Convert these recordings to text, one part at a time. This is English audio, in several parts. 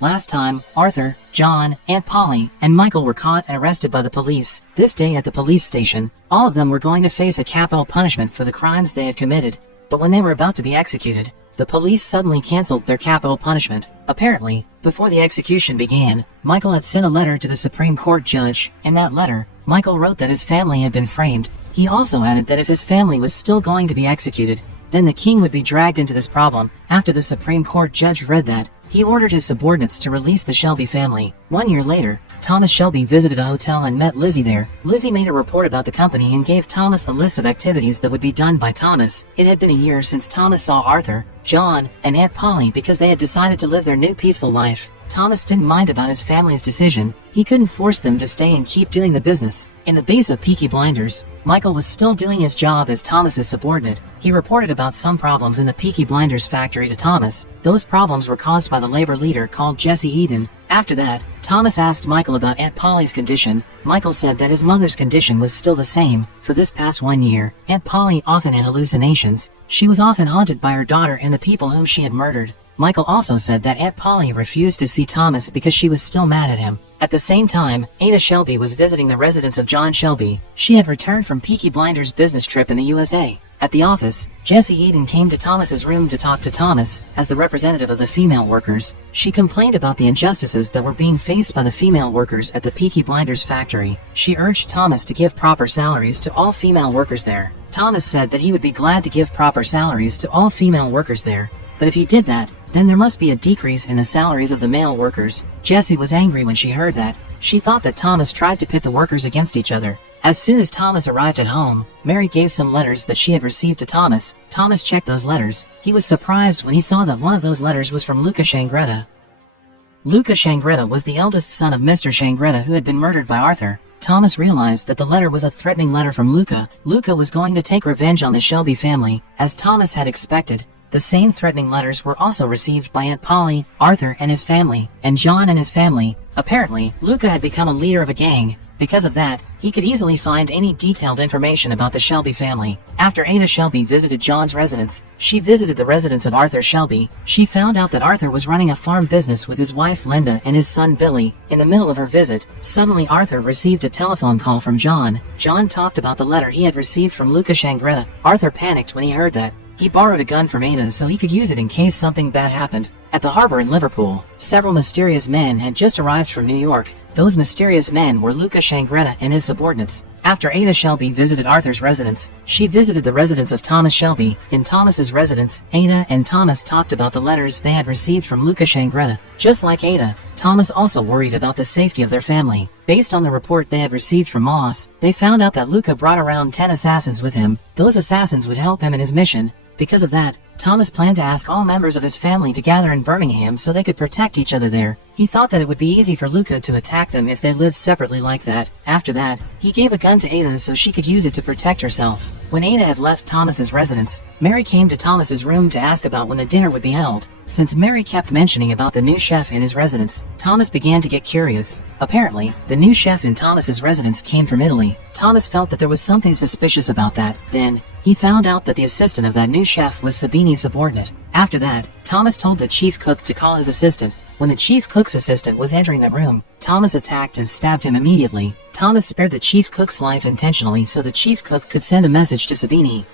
Last time, Arthur, John, Aunt Polly, and Michael were caught and arrested by the police. This day at the police station, all of them were going to face a capital punishment for the crimes they had committed. But when they were about to be executed, the police suddenly canceled their capital punishment. Apparently, before the execution began, Michael had sent a letter to the Supreme Court judge. In that letter, Michael wrote that his family had been framed. He also added that if his family was still going to be executed, then the king would be dragged into this problem. After the Supreme Court judge read that, he ordered his subordinates to release the Shelby family. 1 year later, Thomas Shelby visited a hotel and met Lizzie there. Lizzie made a report about the company and gave Thomas a list of activities that would be done by Thomas. It had been a year since Thomas saw Arthur, John, and Aunt Polly because they had decided to live their new peaceful life. Thomas didn't mind about his family's decision. He couldn't force them to stay and keep doing the business. In the base of Peaky Blinders, Michael was still doing his job as Thomas's subordinate. He reported about some problems in the Peaky Blinders factory to Thomas. Those problems were caused by the labor leader called Jesse Eden. After that, Thomas asked Michael about Aunt Polly's condition. Michael said that his mother's condition was still the same. For this past 1 year, Aunt Polly often had hallucinations. She was often haunted by her daughter and the people whom she had murdered. Michael also said that Aunt Polly refused to see Thomas because she was still mad at him. At the same time, Ada Shelby was visiting the residence of John Shelby. She had returned from Peaky Blinders' business trip in the USA. At the office, Jessie Eden came to Thomas's room to talk to Thomas as the representative of the female workers. She complained about the injustices that were being faced by the female workers at the Peaky Blinders factory. She urged Thomas to give proper salaries to all female workers there. Thomas said that he would be glad to give proper salaries to all female workers there, but if he did that, then there must be a decrease in the salaries of the male workers. Jessie was angry when she heard that. She thought that Thomas tried to pit the workers against each other. As soon as Thomas arrived at home, Mary gave some letters that she had received to Thomas. Thomas checked those letters. He was surprised when he saw that one of those letters was from Luca Shangretta. Luca Shangretta was the eldest son of Mr. Shangretta who had been murdered by Arthur. Thomas realized that the letter was a threatening letter from Luca. Luca was going to take revenge on the Shelby family, as Thomas had expected. The same threatening letters were also received by Aunt Polly, Arthur and his family, and John and his family. Apparently, Luca had become a leader of a gang. Because of that, he could easily find any detailed information about the Shelby family. After Ada Shelby visited John's residence, she visited the residence of Arthur Shelby. She found out that Arthur was running a farm business with his wife Linda and his son Billy. In the middle of her visit, suddenly Arthur received a telephone call from John. John talked about the letter he had received from Luca Shangretta. Arthur panicked when he heard that. He borrowed a gun from Ada so he could use it in case something bad happened. At the harbor in Liverpool, several mysterious men had just arrived from New York. Those mysterious men were Luca Shangretta and his subordinates. After Ada Shelby visited Arthur's residence, she visited the residence of Thomas Shelby. In Thomas's residence, Ada and Thomas talked about the letters they had received from Luca Shangretta. Just like Ada, Thomas also worried about the safety of their family. Based on the report they had received from Moss, they found out that Luca brought around 10 assassins with him. Those assassins would help him in his mission. Because of that, Thomas planned to ask all members of his family to gather in Birmingham so they could protect each other there. He thought that it would be easy for Luca to attack them if they lived separately like that. After that, he gave a gun to Ada so she could use it to protect herself. When Ada had left Thomas's residence, Mary came to Thomas's room to ask about when the dinner would be held. Since Mary kept mentioning about the new chef in his residence, Thomas began to get curious. Apparently, the new chef in Thomas's residence came from Italy. Thomas felt that there was something suspicious about that. Then, he found out that the assistant of that new chef was Sabini's subordinate. After that, Thomas told the chief cook to call his assistant. When the chief cook's assistant was entering the room, Thomas attacked and stabbed him immediately. Thomas spared the chief cook's life intentionally so the chief cook could send a message to Sabini.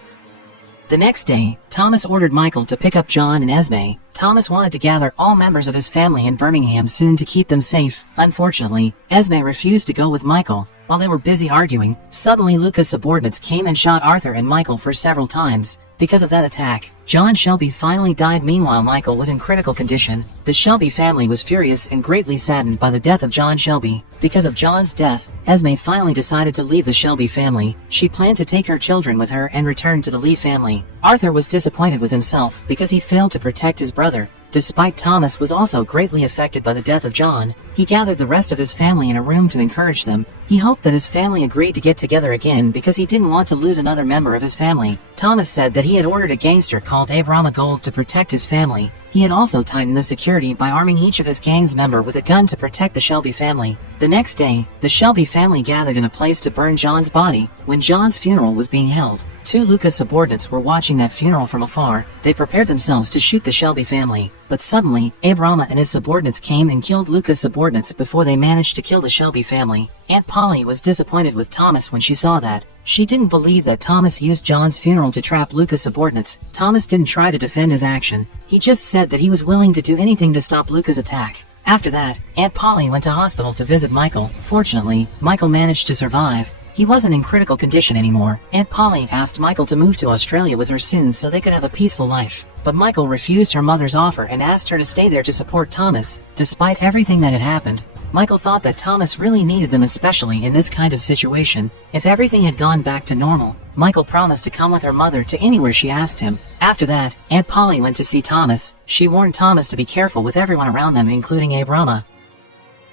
The next day, Thomas ordered Michael to pick up John and Esme. Thomas wanted to gather all members of his family in Birmingham soon to keep them safe. Unfortunately, Esme refused to go with Michael. While they were busy arguing, suddenly Luca's subordinates came and shot Arthur and Michael for several times. Because of that attack, John Shelby finally died. Meanwhile, Michael was in critical condition. The Shelby family was furious and greatly saddened by the death of John Shelby. Because of John's death, Esme finally decided to leave the Shelby family. She planned to take her children with her and return to the Lee family. Arthur was disappointed with himself because he failed to protect his brother. Despite Thomas was also greatly affected by the death of John, he gathered the rest of his family in a room to encourage them. He hoped that his family agreed to get together again because he didn't want to lose another member of his family. Thomas said that he had ordered a gangster called Abraham Gold to protect his family. He had also tightened the security by arming each of his gang's member with a gun to protect the Shelby family. The next day, the Shelby family gathered in a place to burn John's body. When John's funeral was being held, two Luca's subordinates were watching that funeral from afar. They prepared themselves to shoot the Shelby family. The but suddenly, Abrama and his subordinates came and killed Luca's subordinates before they managed to kill the Shelby family. Aunt Polly was disappointed with Thomas when she saw that. She didn't believe that Thomas used John's funeral to trap Luca's subordinates. Thomas didn't try to defend his action. He just said that he was willing to do anything to stop Luca's attack. After that, Aunt Polly went to hospital to visit Michael. Fortunately, Michael managed to survive. He wasn't in critical condition anymore. Aunt Polly asked Michael to move to Australia with her soon so they could have a peaceful life. But Michael refused her mother's offer and asked her to stay there to support Thomas. Despite everything that had happened, Michael thought that Thomas really needed them, especially in this kind of situation. If everything had gone back to normal, Michael promised to come with her mother to anywhere she asked him. After that, Aunt Polly went to see Thomas. She warned Thomas to be careful with everyone around them, including Abrama.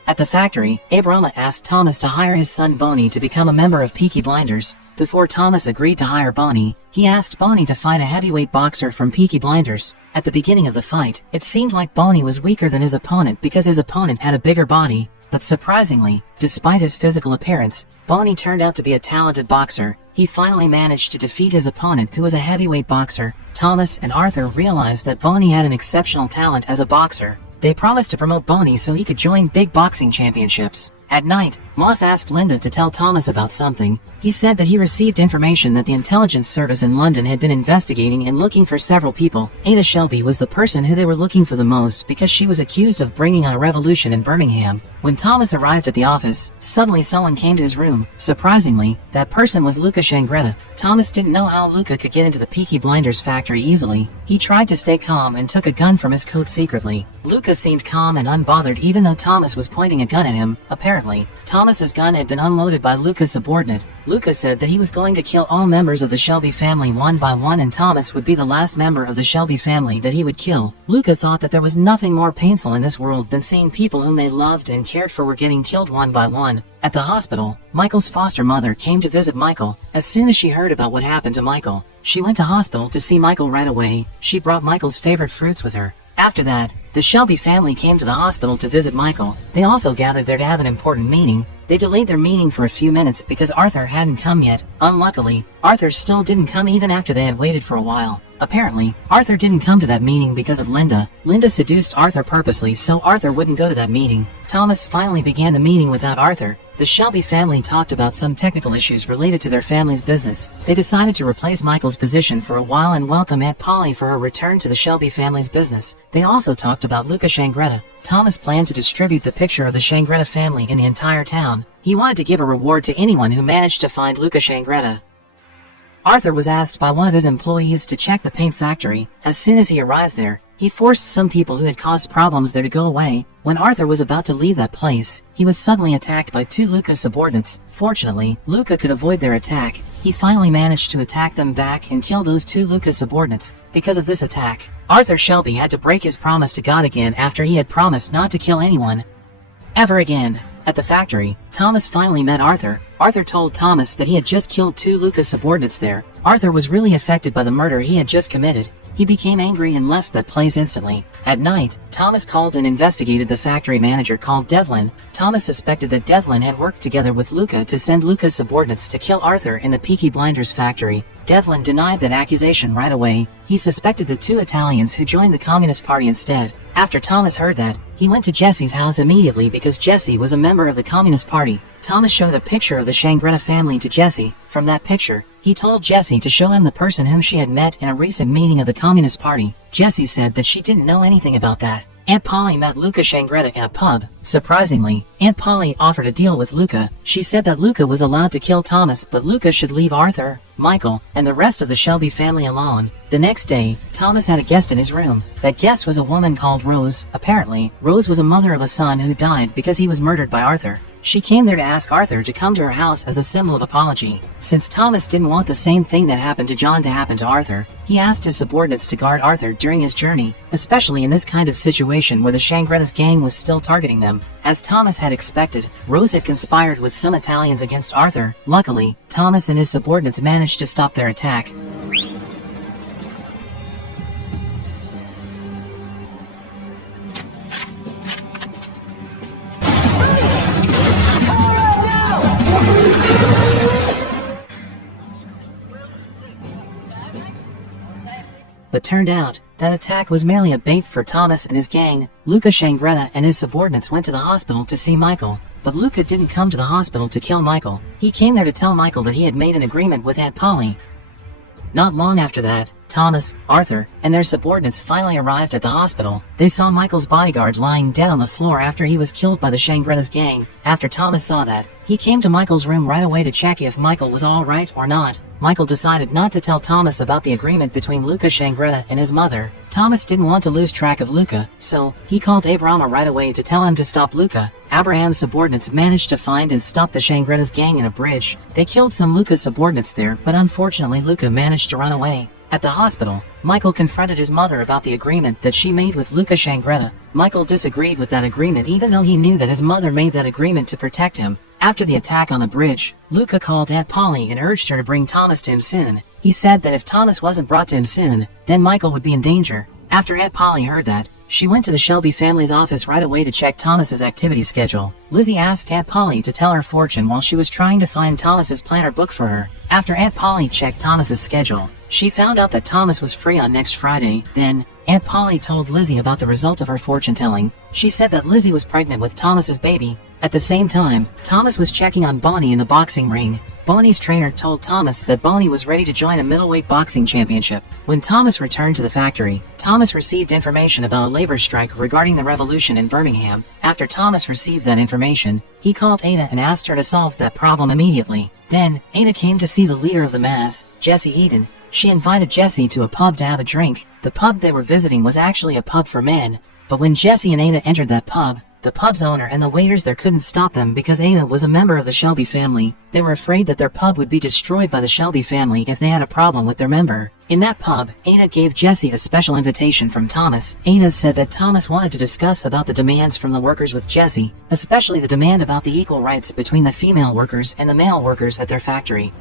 At the factory, Abrama asked Thomas to hire his son Bonnie to become a member of Peaky Blinders. Before Thomas agreed to hire Bonnie, he asked Bonnie to fight a heavyweight boxer from Peaky Blinders. At the beginning of the fight, it seemed like Bonnie was weaker than his opponent because his opponent had a bigger body. But surprisingly, despite his physical appearance, Bonnie turned out to be a talented boxer. He finally managed to defeat his opponent, who was a heavyweight boxer. Thomas and Arthur realized that Bonnie had an exceptional talent as a boxer. They promised to promote Bonnie so he could join big boxing championships. At night, Moss asked Linda to tell Thomas about something. He said that he received information that the intelligence service in London had been investigating and looking for several people. Ada Shelby was the person who they were looking for the most because she was accused of bringing on a revolution in Birmingham. When Thomas arrived at the office, suddenly someone came to his room. Surprisingly, that person was Luca Shangretta. Thomas didn't know how Luca could get into the Peaky Blinders factory easily. He tried to stay calm and took a gun from his coat secretly. Luca seemed calm and unbothered even though Thomas was pointing a gun at him. Apparently, Thomas's gun had been unloaded by Luca's subordinate. Luca said that he was going to kill all members of the Shelby family one by one, and Thomas would be the last member of the Shelby family that he would kill. Luca thought that there was nothing more painful in this world than seeing people whom they loved and cared for were getting killed one by one. At the hospital, Michael's foster mother came to visit Michael. As soon as she heard about what happened to Michael, she went to hospital to see Michael right away. She brought Michael's favorite fruits with her. After that, the Shelby family came to the hospital to visit Michael. They also gathered there to have an important meeting. They delayed their meeting for a few minutes because Arthur hadn't come yet. Unluckily, Arthur still didn't come even after they had waited for a while. Apparently, Arthur didn't come to that meeting because of Linda. Linda seduced Arthur purposely so Arthur wouldn't go to that meeting. Thomas finally began the meeting without Arthur. The Shelby family talked about some technical issues related to their family's business. They decided to replace Michael's position for a while and welcome Aunt Polly for her return to the Shelby family's business. They also talked about Luca Shangretta. Thomas planned to distribute the picture of the Shangretta family in the entire town. He wanted to give a reward to anyone who managed to find Luca Shangretta. Arthur was asked by one of his employees to check the paint factory. As soon as he arrived there, he forced some people who had caused problems there to go away. When Arthur was about to leave that place, he was suddenly attacked by two Luca's subordinates. Fortunately, Luca could avoid their attack. He finally managed to attack them back and kill those two Luca's subordinates. Because of this attack, Arthur Shelby had to break his promise to God again after he had promised not to kill anyone ever again. At the factory, Thomas finally met Arthur. Arthur told Thomas that he had just killed two Luca's subordinates there. Arthur was really affected by the murder he had just committed. He became angry and left that place instantly. At night, Thomas called and investigated the factory manager called Devlin. Thomas suspected that Devlin had worked together with Luca to send Luca's subordinates to kill Arthur in the Peaky Blinders factory. Devlin denied that accusation right away. He suspected the two Italians who joined the Communist Party instead. After Thomas heard that, he went to Jesse's house immediately because Jesse was a member of the Communist Party. Thomas showed a picture of the Shangretta family to Jesse. From that picture, he told Jesse to show him the person whom she had met in a recent meeting of the Communist Party. Jesse said that she didn't know anything about that. Aunt Polly met Luca Shangretta in a pub. Surprisingly, Aunt Polly offered a deal with Luca. She said that Luca was allowed to kill Thomas, but Luca should leave Arthur, Michael, and the rest of the Shelby family alone. The next day, Thomas had a guest in his room. That guest was a woman called Rose. Apparently, Rose was a mother of a son who died because he was murdered by Arthur. She came there to ask Arthur to come to her house as a symbol of apology. Since Thomas didn't want the same thing that happened to John to happen to Arthur, he asked his subordinates to guard Arthur during his journey, especially in this kind of situation where the Shangretta's gang was still targeting them. As Thomas had expected, Rose had conspired with some Italians against Arthur. Luckily, Thomas and his subordinates managed to stop their attack. but turned out that attack was merely a bait for Thomas and his gang. Luca Shangretta and his subordinates went to the hospital to see Michael, but Luca didn't come to the hospital to kill Michael. He came there to tell Michael that he had made an agreement with Aunt Polly. Not long after that, Thomas, Arthur, and their subordinates finally arrived at the hospital. They saw Michael's bodyguard lying dead on the floor after he was killed by the Shangretta's gang. After Thomas saw that, he came to Michael's room right away to check if Michael was all right or not. Michael decided not to tell Thomas about the agreement between Luca Shangretta and his mother. Thomas didn't want to lose track of Luca, so he called Abraham right away to tell him to stop Luca. Abraham's subordinates managed to find and stop the Shangretta's gang in a bridge. They killed some Luca's subordinates there, but unfortunately Luca managed to run away. At the hospital, Michael confronted his mother about the agreement that she made with Luca Shangretta. Michael disagreed with that agreement even though he knew that his mother made that agreement to protect him. After the attack on the bridge, Luca called Aunt Polly and urged her to bring Thomas to him soon. He said that if Thomas wasn't brought to him soon, then Michael would be in danger. After Aunt Polly heard that, she went to the Shelby family's office right away to check Thomas's activity schedule. Lizzie asked Aunt Polly to tell her fortune while she was trying to find Thomas's planner book for her. After Aunt Polly checked Thomas's schedule, she found out that Thomas was free on next Friday. Then, Aunt Polly told Lizzie about the result of her fortune-telling. She said that Lizzie was pregnant with Thomas's baby. At the same time, Thomas was checking on Bonnie in the boxing ring. Bonnie's trainer told Thomas that Bonnie was ready to join a middleweight boxing championship. When Thomas returned to the factory, Thomas received information about a labor strike regarding the revolution in Birmingham. After Thomas received that information, he called Ada and asked her to solve that problem immediately. Then, Ada came to see the leader of the mass, Jesse Eden. She invited Jesse to a pub to have a drink. The pub they were visiting was actually a pub for men, but when Jesse and Ada entered that pub, the pub's owner and the waiters there couldn't stop them because Ada was a member of the Shelby family. They were afraid that their pub would be destroyed by the Shelby family if they had a problem with their member. In that pub, Ada gave Jesse a special invitation from Thomas. Ada said that Thomas wanted to discuss about the demands from the workers with Jesse, especially the demand about the equal rights between the female workers and the male workers at their factory.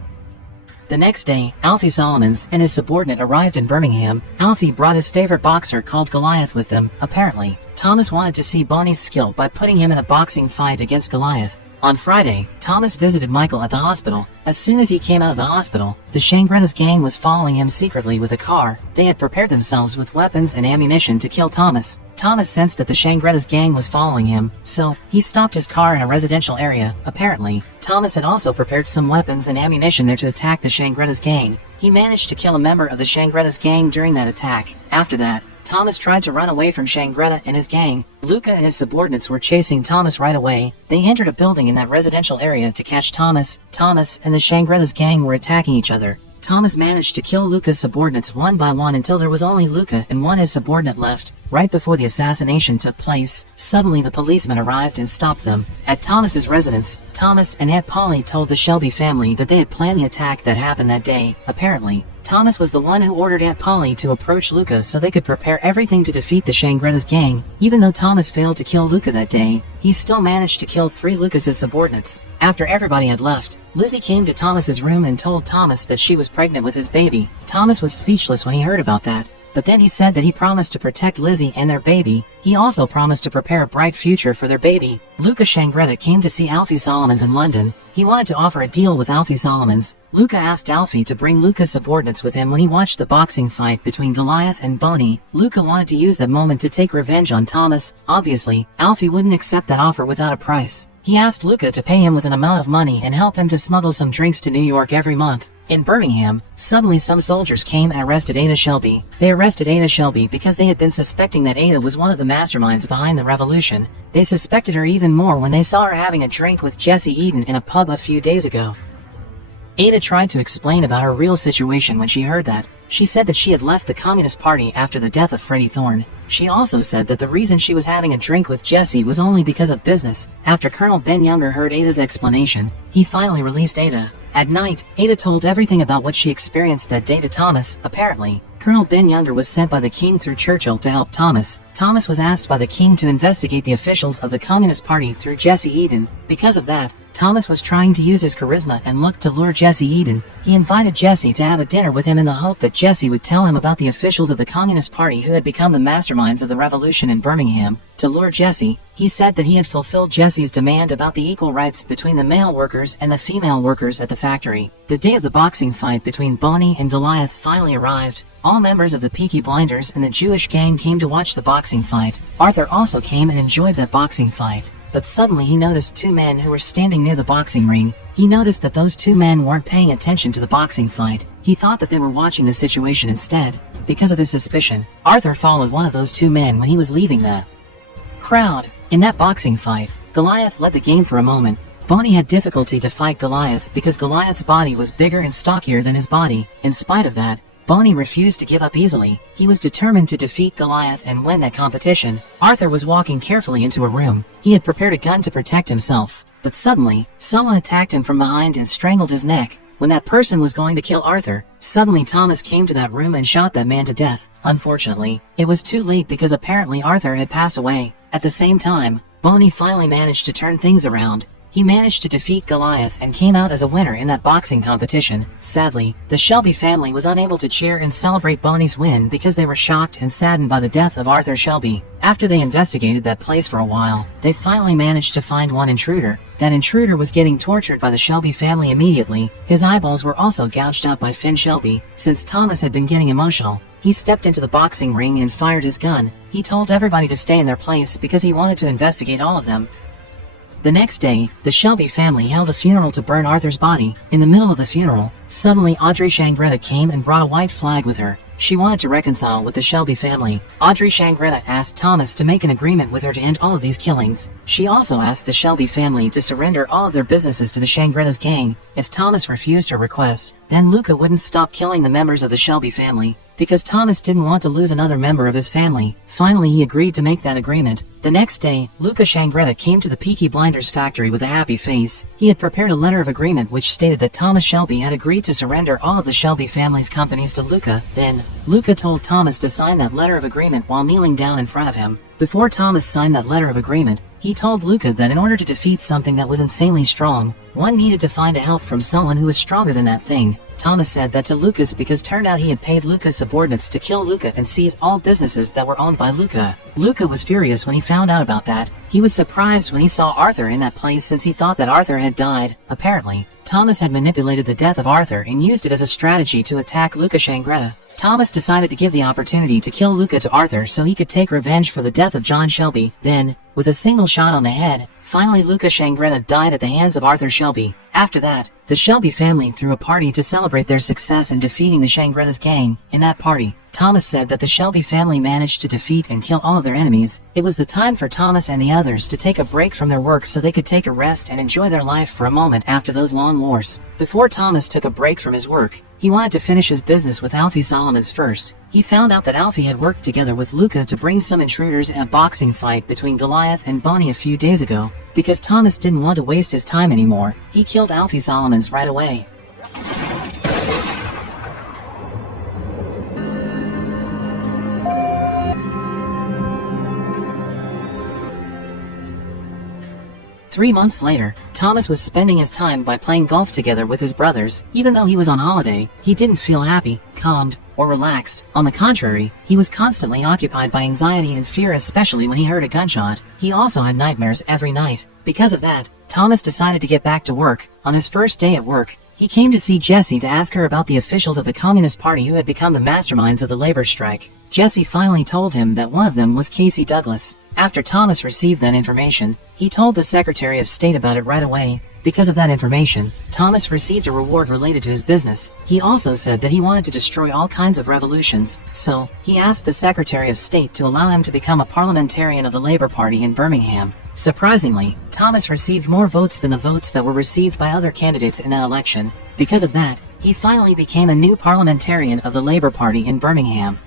The next day, Alfie Solomons and his subordinate arrived in Birmingham. Alfie brought his favorite boxer called Goliath with them. Apparently, Thomas wanted to see Bonnie's skill by putting him in a boxing fight against Goliath. On Friday, Thomas visited Michael at the hospital. As soon as he came out of the hospital, the Shangretta's gang was following him secretly with a car. They had prepared themselves with weapons and ammunition to kill Thomas. Thomas sensed that the Shangretta's gang was following him, so he stopped his car in a residential area. Apparently, Thomas had also prepared some weapons and ammunition there to attack the Shangretta's gang. He managed to kill a member of the Shangretta's gang during that attack. After that, Thomas tried to run away from Shangretta and his gang. Luca and his subordinates were chasing Thomas right away. They entered a building in that residential area to catch Thomas. Thomas and the Shangretta's gang were attacking each other. Thomas managed to kill Luca's subordinates one by one until there was only Luca and one his subordinate left. Right before the assassination took place, suddenly the policemen arrived and stopped them. At Thomas's residence, Thomas and Aunt Polly told the Shelby family that they had planned the attack that happened that day. Apparently, Thomas was the one who ordered Aunt Polly to approach Luca so they could prepare everything to defeat the Shangretta's gang. Even though Thomas failed to kill Luca that day, he still managed to kill 3 Lucas's subordinates. After everybody had left, Lizzie came to Thomas's room and told Thomas that she was pregnant with his baby. Thomas was speechless when he heard about that. But then he said that he promised to protect Lizzie and their baby. He also promised to prepare a bright future for their baby. Luca Shangretta came to see Alfie Solomons in London. He wanted to offer a deal with Alfie Solomons. Luca asked Alfie to bring Luca's subordinates with him when he watched the boxing fight between Goliath and Bonnie. Luca wanted to use that moment to take revenge on Thomas. Obviously, Alfie wouldn't accept that offer without a price. He asked Luca to pay him with an amount of money and help him to smuggle some drinks to New York every month. In Birmingham, suddenly some soldiers came and arrested Ada Shelby. They arrested Ada Shelby because they had been suspecting that Ada was one of the masterminds behind the revolution. They suspected her even more when they saw her having a drink with Jesse Eden in a pub a few days ago. Ada tried to explain about her real situation when she heard that. She said that she had left the Communist Party after the death of Freddie Thorne. She also said that the reason she was having a drink with Jesse was only because of business. After Colonel Ben Younger heard Ada's explanation, he finally released Ada. At night, Ada told everything about what she experienced that day to Thomas. Apparently, Colonel Ben Younger was sent by the king through Churchill to help Thomas. Thomas was asked by the king to investigate the officials of the Communist Party through Jesse Eden. Because of that, Thomas was trying to use his charisma and look to lure Jesse Eden. He invited Jesse to have a dinner with him in the hope that Jesse would tell him about the officials of the Communist Party who had become the masterminds of the revolution in Birmingham. To lure Jesse, he said that he had fulfilled Jesse's demand about the equal rights between the male workers and the female workers at the factory. The day of the boxing fight between Bonnie and Goliath finally arrived. All members of the Peaky Blinders and the Jewish gang came to watch the boxing fight. Arthur also came and enjoyed that boxing fight. But suddenly he noticed two men who were standing near the boxing ring. He noticed that those two men weren't paying attention to the boxing fight. He thought that they were watching the situation instead. Because of his suspicion, Arthur followed one of those two men when he was leaving the crowd. In that boxing fight, Goliath led the game for a moment. Bonnie had difficulty to fight Goliath because Goliath's body was bigger and stockier than his body. In spite of that, Bonnie refused to give up easily. He was determined to defeat Goliath and win that competition. Arthur was walking carefully into a room. He had prepared a gun to protect himself. But suddenly, someone attacked him from behind and strangled his neck. When that person was going to kill Arthur, suddenly Thomas came to that room and shot that man to death. Unfortunately, it was too late because apparently Arthur had passed away. At the same time, Bonnie finally managed to turn things around. He managed to defeat Goliath and came out as a winner in that boxing competition. Sadly, the Shelby family was unable to cheer and celebrate Bonnie's win because they were shocked and saddened by the death of Arthur Shelby. After they investigated that place for a while, they finally managed to find one intruder. That intruder was getting tortured by the Shelby family immediately. His eyeballs were also gouged out by Finn Shelby. Since Thomas had been getting emotional, he stepped into the boxing ring and fired his gun. He told everybody to stay in their place because he wanted to investigate all of them. The next day, the Shelby family held a funeral to burn Arthur's body. In the middle of the funeral, suddenly Audrey Shangretta came and brought a white flag with her. She wanted to reconcile with the Shelby family. Audrey Shangretta asked Thomas to make an agreement with her to end all of these killings. She also asked the Shelby family to surrender all of their businesses to the Shangretta's gang. If Thomas refused her request, then Luca wouldn't stop killing the members of the Shelby family, because Thomas didn't want to lose another member of his family. Finally, he agreed to make that agreement. The next day, Luca Shangretta came to the Peaky Blinders factory with a happy face. He had prepared a letter of agreement which stated that Thomas Shelby had agreed to surrender all of the Shelby family's companies to Luca. Then, Luca told Thomas to sign that letter of agreement while kneeling down in front of him. Before Thomas signed that letter of agreement, he told Luca that in order to defeat something that was insanely strong, one needed to find a help from someone who was stronger than that thing. Thomas said that to Lucas because turned out he had paid Luca's subordinates to kill Luca and seize all businesses that were owned by Luca. Luca was furious when he found out about that. He was surprised when he saw Arthur in that place since he thought that Arthur had died. Apparently, Thomas had manipulated the death of Arthur and used it as a strategy to attack Luca Shangretta. Thomas decided to give the opportunity to kill Luca to Arthur so he could take revenge for the death of John Shelby. Then, with a single shot on the head, finally Luca Shangretta died at the hands of Arthur Shelby. After that, the Shelby family threw a party to celebrate their success in defeating the Shangretta's gang. In that party, Thomas said that the Shelby family managed to defeat and kill all of their enemies. It was the time for Thomas and the others to take a break from their work so they could take a rest and enjoy their life for a moment after those long wars. Before Thomas took a break from his work, he wanted to finish his business with Alfie Solomons first. He found out that Alfie had worked together with Luca to bring some intruders in a boxing fight between Goliath and Bonnie a few days ago. Because Thomas didn't want to waste his time anymore, he killed Alfie Solomons right away. Three months later, Thomas was spending his time by playing golf together with his brothers. Even though he was on holiday, he didn't feel happy, calmed, or relaxed. On the contrary, he was constantly occupied by anxiety and fear, especially when he heard a gunshot. He also had nightmares every night. Because of that, Thomas decided to get back to work. On his first day at work, he came to see Jessie to ask her about the officials of the Communist Party who had become the masterminds of the labor strike. Jessie finally told him that one of them was Casey Douglas. After Thomas received that information, he told the Secretary of State about it right away. Because of that information, Thomas received a reward related to his business. He also said that he wanted to destroy all kinds of revolutions, so he asked the Secretary of State to allow him to become a parliamentarian of the Labour Party in Birmingham. Surprisingly, Thomas received more votes than the votes that were received by other candidates in that election. Because of that, he finally became a new parliamentarian of the Labour Party in Birmingham.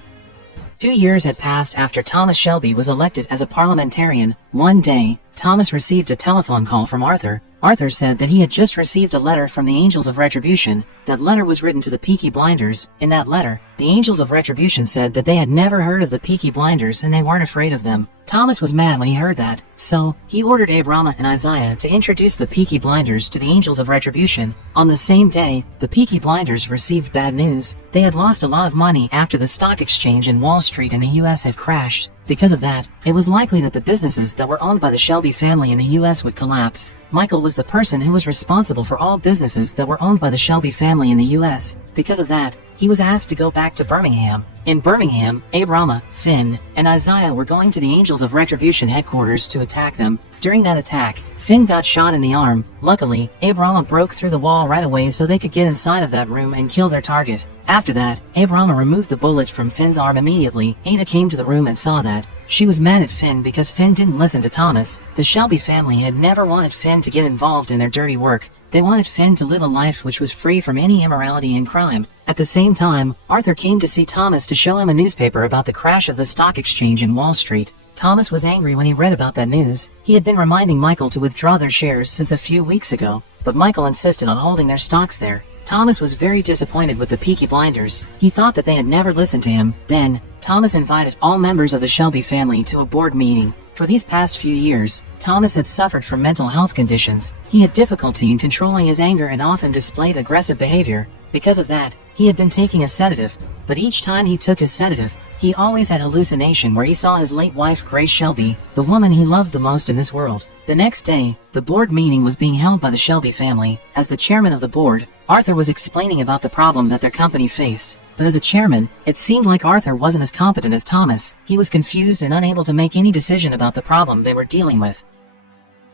2 years had passed after Thomas Shelby was elected as a parliamentarian. One day, Thomas received a telephone call from Arthur. Arthur said that he had just received a letter from the Angels of Retribution. That letter was written to the Peaky Blinders. In that letter, the Angels of Retribution said that they had never heard of the Peaky Blinders and they weren't afraid of them. Thomas was mad when he heard that, so he ordered Abraham and Isaiah to introduce the Peaky Blinders to the Angels of Retribution. On the same day, the Peaky Blinders received bad news. They had lost a lot of money after the stock exchange in Wall Street in the US had crashed. Because of that, it was likely that the businesses that were owned by the Shelby family in the US would collapse. Michael was the person who was responsible for all businesses that were owned by the Shelby family in the US. Because of that, he was asked to go back to Birmingham. In Birmingham, Abraham, Finn, and Isaiah were going to the Angels of Retribution headquarters to attack them. During that attack, Finn got shot in the arm. Luckily, Abraham broke through the wall right away so they could get inside of that room and kill their target. After that, Abraham removed the bullet from Finn's arm immediately. Ada came to the room and saw that. She was mad at Finn because Finn didn't listen to Thomas. The Shelby family had never wanted Finn to get involved in their dirty work. They wanted Finn to live a life which was free from any immorality and crime. At the same time, Arthur came to see Thomas to show him a newspaper about the crash of the stock exchange in Wall Street. Thomas was angry when he read about that news. He had been reminding Michael to withdraw their shares since a few weeks ago, but Michael insisted on holding their stocks there. Thomas was very disappointed with the Peaky Blinders. He thought that they had never listened to him. Then, Thomas invited all members of the Shelby family to a board meeting. For these past few years, Thomas had suffered from mental health conditions. He had difficulty in controlling his anger and often displayed aggressive behavior. Because of that, he had been taking a sedative, but each time he took his sedative, he always had hallucination where he saw his late wife Grace Shelby, the woman he loved the most in this world. The next day, the board meeting was being held by the Shelby family. As the chairman of the board, Arthur was explaining about the problem that their company faced. But as a chairman, it seemed like Arthur wasn't as competent as Thomas. He was confused and unable to make any decision about the problem they were dealing with.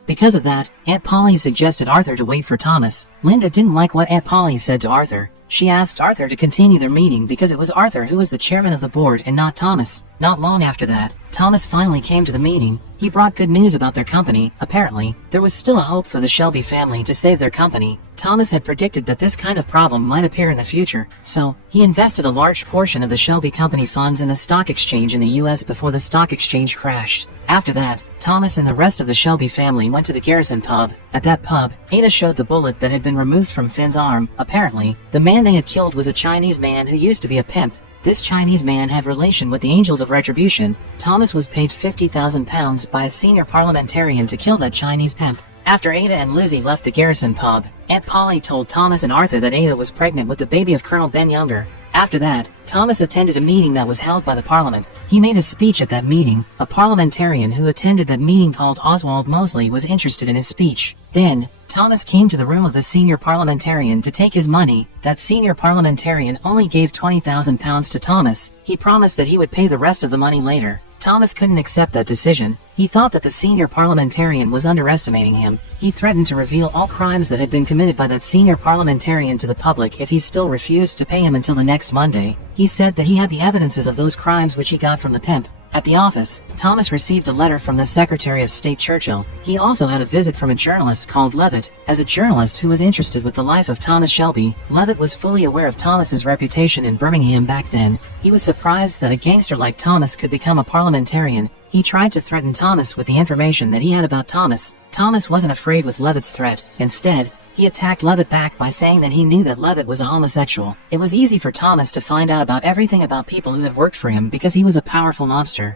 Because of that, Aunt Polly suggested Arthur to wait for Thomas. Linda didn't like what Aunt Polly said to Arthur. She asked Arthur to continue their meeting because it was Arthur who was the chairman of the board and not Thomas. Not long after that, Thomas finally came to the meeting. He brought good news about their company. Apparently, there was still a hope for the Shelby family to save their company. Thomas had predicted that this kind of problem might appear in the future, so he invested a large portion of the Shelby company funds in the stock exchange in the US before the stock exchange crashed. After that, Thomas and the rest of the Shelby family went to the Garrison pub. At that pub, Ada showed the bullet that had been removed from Finn's arm. Apparently, the man they had killed was a Chinese man who used to be a pimp. This Chinese man had relation with the Angels of Retribution. Thomas was paid £50,000 by a senior parliamentarian to kill that Chinese pimp. After Ada and Lizzie left the Garrison pub, Aunt Polly told Thomas and Arthur that Ada was pregnant with the baby of Colonel Ben Younger. After that, Thomas attended a meeting that was held by the Parliament. He made a speech at that meeting. A parliamentarian who attended that meeting called Oswald Mosley was interested in his speech. Then, Thomas came to the room of the senior parliamentarian to take his money. That senior parliamentarian only gave £20,000 to Thomas. He promised that he would pay the rest of the money later. Thomas couldn't accept that decision. He thought that the senior parliamentarian was underestimating him. He threatened to reveal all crimes that had been committed by that senior parliamentarian to the public if he still refused to pay him until the next Monday. He said that he had the evidences of those crimes which he got from the pimp. At the office, Thomas received a letter from the Secretary of State Churchill. He also had a visit from a journalist called Levitt. As a journalist who was interested with the life of Thomas Shelby, Levitt was fully aware of Thomas's reputation in Birmingham back then. He was surprised that a gangster like Thomas could become a parliamentarian. He tried to threaten Thomas with the information that he had about Thomas. Thomas wasn't afraid with Levitt's threat. Instead, he attacked Levitt back by saying that he knew that Levitt was a homosexual. It was easy for Thomas to find out about everything about people who had worked for him because he was a powerful mobster.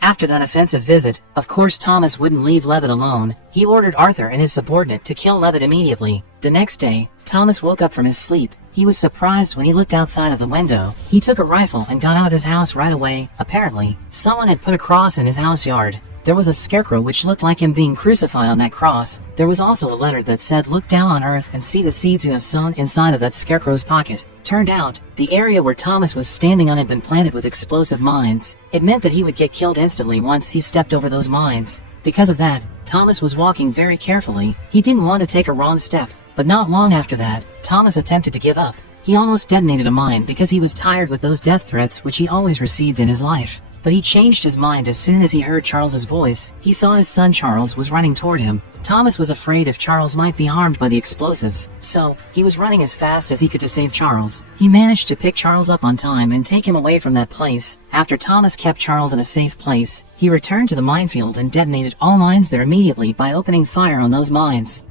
After that offensive visit, of course Thomas wouldn't leave Levitt alone. He ordered Arthur and his subordinate to kill Levitt immediately. The next day, Thomas woke up from his sleep. He was surprised when he looked outside of the window. He took a rifle and got out of his house right away. Apparently, someone had put a cross in his house yard. There was a scarecrow which looked like him being crucified on that cross. There was also a letter that said, "Look down on earth and see the seeds you have sown" inside of that scarecrow's pocket. Turned out, the area where Thomas was standing on had been planted with explosive mines. It meant that he would get killed instantly once he stepped over those mines. Because of that, Thomas was walking very carefully. He didn't want to take a wrong step. But not long after that, Thomas attempted to give up. He almost detonated a mine because he was tired with those death threats which he always received in his life. but he changed his mind as soon as he heard Charles's voice. He saw his son Charles was running toward him. Thomas was afraid if Charles might be harmed by the explosives, so he was running as fast as he could to save Charles. He managed to pick Charles up on time and take him away from that place. After Thomas kept Charles in a safe place, he returned to the minefield and detonated all mines there immediately by opening fire on those mines.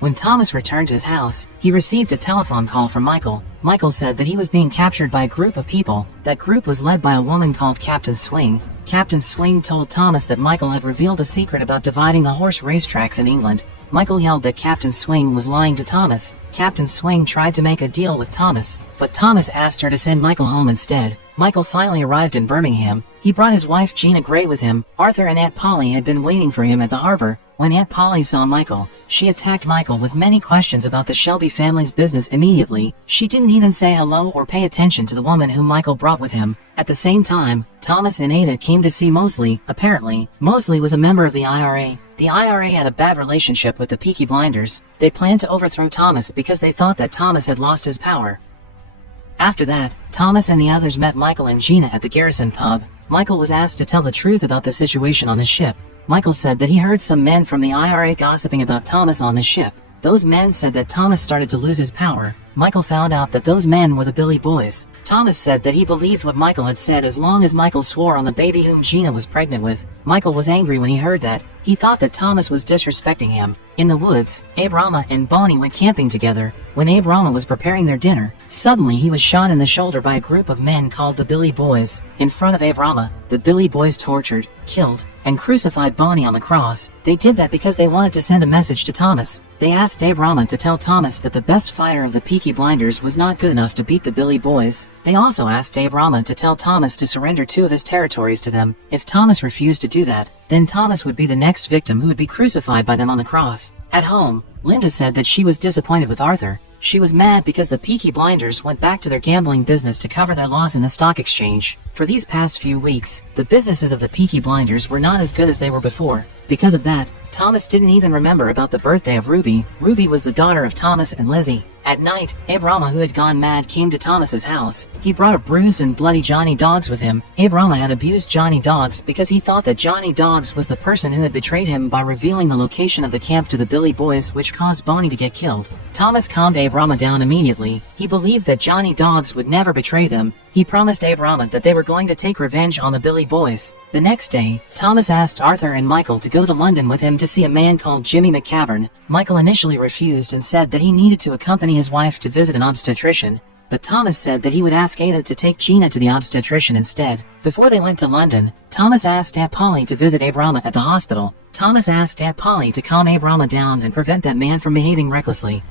When Thomas returned to his house, he received a telephone call from Michael. Michael said that he was being captured by a group of people. That group was led by a woman called Captain Swing. Captain Swing told Thomas that Michael had revealed a secret about dividing the horse racetracks in England. Michael yelled that Captain Swing was lying to Thomas. Captain Swing tried to make a deal with Thomas, but Thomas asked her to send Michael home instead. Michael finally arrived in Birmingham. He brought his wife Gina Gray with him. Arthur and Aunt Polly had been waiting for him at the harbor. When Aunt Polly saw Michael, she attacked Michael with many questions about the Shelby family's business immediately. She didn't even say hello or pay attention to the woman whom Michael brought with him. At the same time, Thomas and Ada came to see Mosley. Apparently, Mosley was a member of the IRA. The IRA had a bad relationship with the Peaky Blinders. They planned to overthrow Thomas because they thought that Thomas had lost his power. After that, Thomas and the others met Michael and Gina at the Garrison pub. Michael was asked to tell the truth about the situation on the ship. Michael said that he heard some men from the IRA gossiping about Thomas on the ship. Those men said that Thomas started to lose his power. Michael found out that those men were the Billy Boys. Thomas said that he believed what Michael had said as long as Michael swore on the baby whom Gina was pregnant with. Michael was angry when he heard that. He thought that Thomas was disrespecting him. In the woods, Abe Rama and Bonnie went camping together. When Abe Rama was preparing their dinner, suddenly he was shot in the shoulder by a group of men called the Billy Boys. In front of Abe Rama, the Billy Boys tortured, killed, and crucified Bonnie on the cross. They did that because they wanted to send a message to Thomas. They asked Abe Rama to tell Thomas that the best fighter of the Peaky Blinders was not good enough to beat the Billy Boys. They also asked Abe Rama to tell Thomas to surrender 2 of his territories to them. If Thomas refused to do that, then Thomas would be the next victim who would be crucified by them on the cross. At home, Linda said that she was disappointed with Arthur. She was mad because the Peaky Blinders went back to their gambling business to cover their loss in the stock exchange. For these past few weeks, the businesses of the Peaky Blinders were not as good as they were before. Because of that, Thomas didn't even remember about the birthday of Ruby. Ruby was the daughter of Thomas and Lizzie. At night, Abe Rama, who had gone mad, came to Thomas's house. He brought a bruised and bloody Johnny Dogs with him. Abe Rama had abused Johnny Dogs because he thought that Johnny Dogs was the person who had betrayed him by revealing the location of the camp to the Billy Boys, which caused Bonnie to get killed. Thomas calmed Abe Rama down immediately. He believed that Johnny Dogs would never betray them. He promised Abe Rama that they were going to take revenge on the Billy Boys. The next day, Thomas asked Arthur and Michael to go to London with him to see a man called Jimmy McCavern. Michael initially refused and said that he needed to accompany his wife to visit an obstetrician, but Thomas said that he would ask Ada to take Gina to the obstetrician instead. Before they went to London, Thomas asked Aunt Polly to visit Abe Rama at the hospital. Thomas asked Aunt Polly to calm Abe Rama down and prevent that man from behaving recklessly.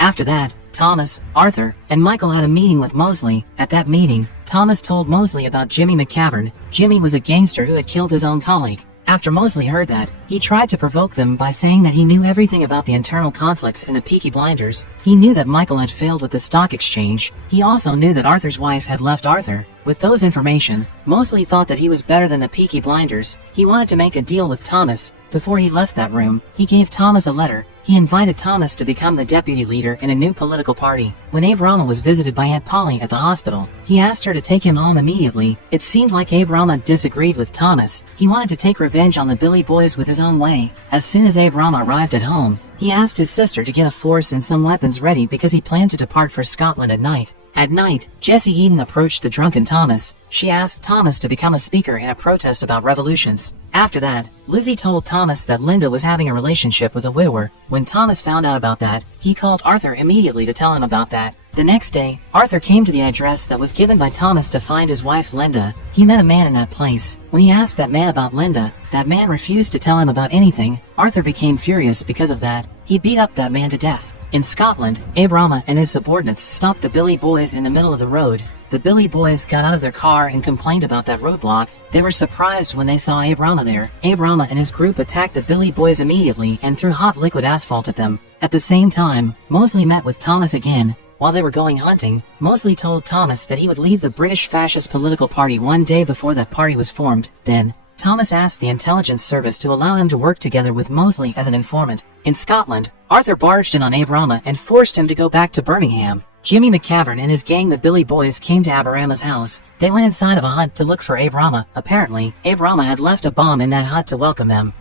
After that, Thomas, Arthur, and Michael had a meeting with Mosley. At that meeting, Thomas told Mosley about Jimmy McCavern. Jimmy was a gangster who had killed his own colleague. After Mosley heard that, he tried to provoke them by saying that he knew everything about the internal conflicts in the Peaky Blinders. He knew that Michael had failed with the stock exchange. He also knew that Arthur's wife had left Arthur. With those information, Mosley thought that he was better than the Peaky Blinders. He wanted to make a deal with Thomas. Before he left that room, he gave Thomas a letter. He invited Thomas to become the deputy leader in a new political party. When Abe Rama was visited by Aunt Polly at the hospital, he asked her to take him home immediately. It seemed like Abe Rama disagreed with Thomas. He wanted to take revenge on the Billy Boys with his own way. As soon as Abe Rama arrived at home, he asked his sister to get a force and some weapons ready because he planned to depart for Scotland at night. At night, Jessie Eden approached the drunken Thomas. She asked Thomas to become a speaker in a protest about revolutions. After that, Lizzie told Thomas that Linda was having a relationship with a widower. When Thomas found out about that, he called Arthur immediately to tell him about that. The next day, Arthur came to the address that was given by Thomas to find his wife Linda. He met a man in that place. When he asked that man about Linda, that man refused to tell him about anything. Arthur became furious because of that. He beat up that man to death. In Scotland, Abe Rama and his subordinates stopped the Billy Boys in the middle of the road. The Billy Boys got out of their car and complained about that roadblock. They were surprised when they saw Abe Rama there. Abe Rama and his group attacked the Billy Boys immediately and threw hot liquid asphalt at them. At the same time, Mosley met with Thomas again. While they were going hunting, Mosley told Thomas that he would leave the British Fascist political party one day before that party was formed. Then, Thomas asked the intelligence service to allow him to work together with Mosley as an informant. In Scotland, Arthur barged in on Abe Rama and forced him to go back to Birmingham. Jimmy McCavern and his gang, the Billy Boys, came to Abe Rama's house. They went inside of a hut to look for Abe Rama. Apparently, Abe Rama had left a bomb in that hut to welcome them.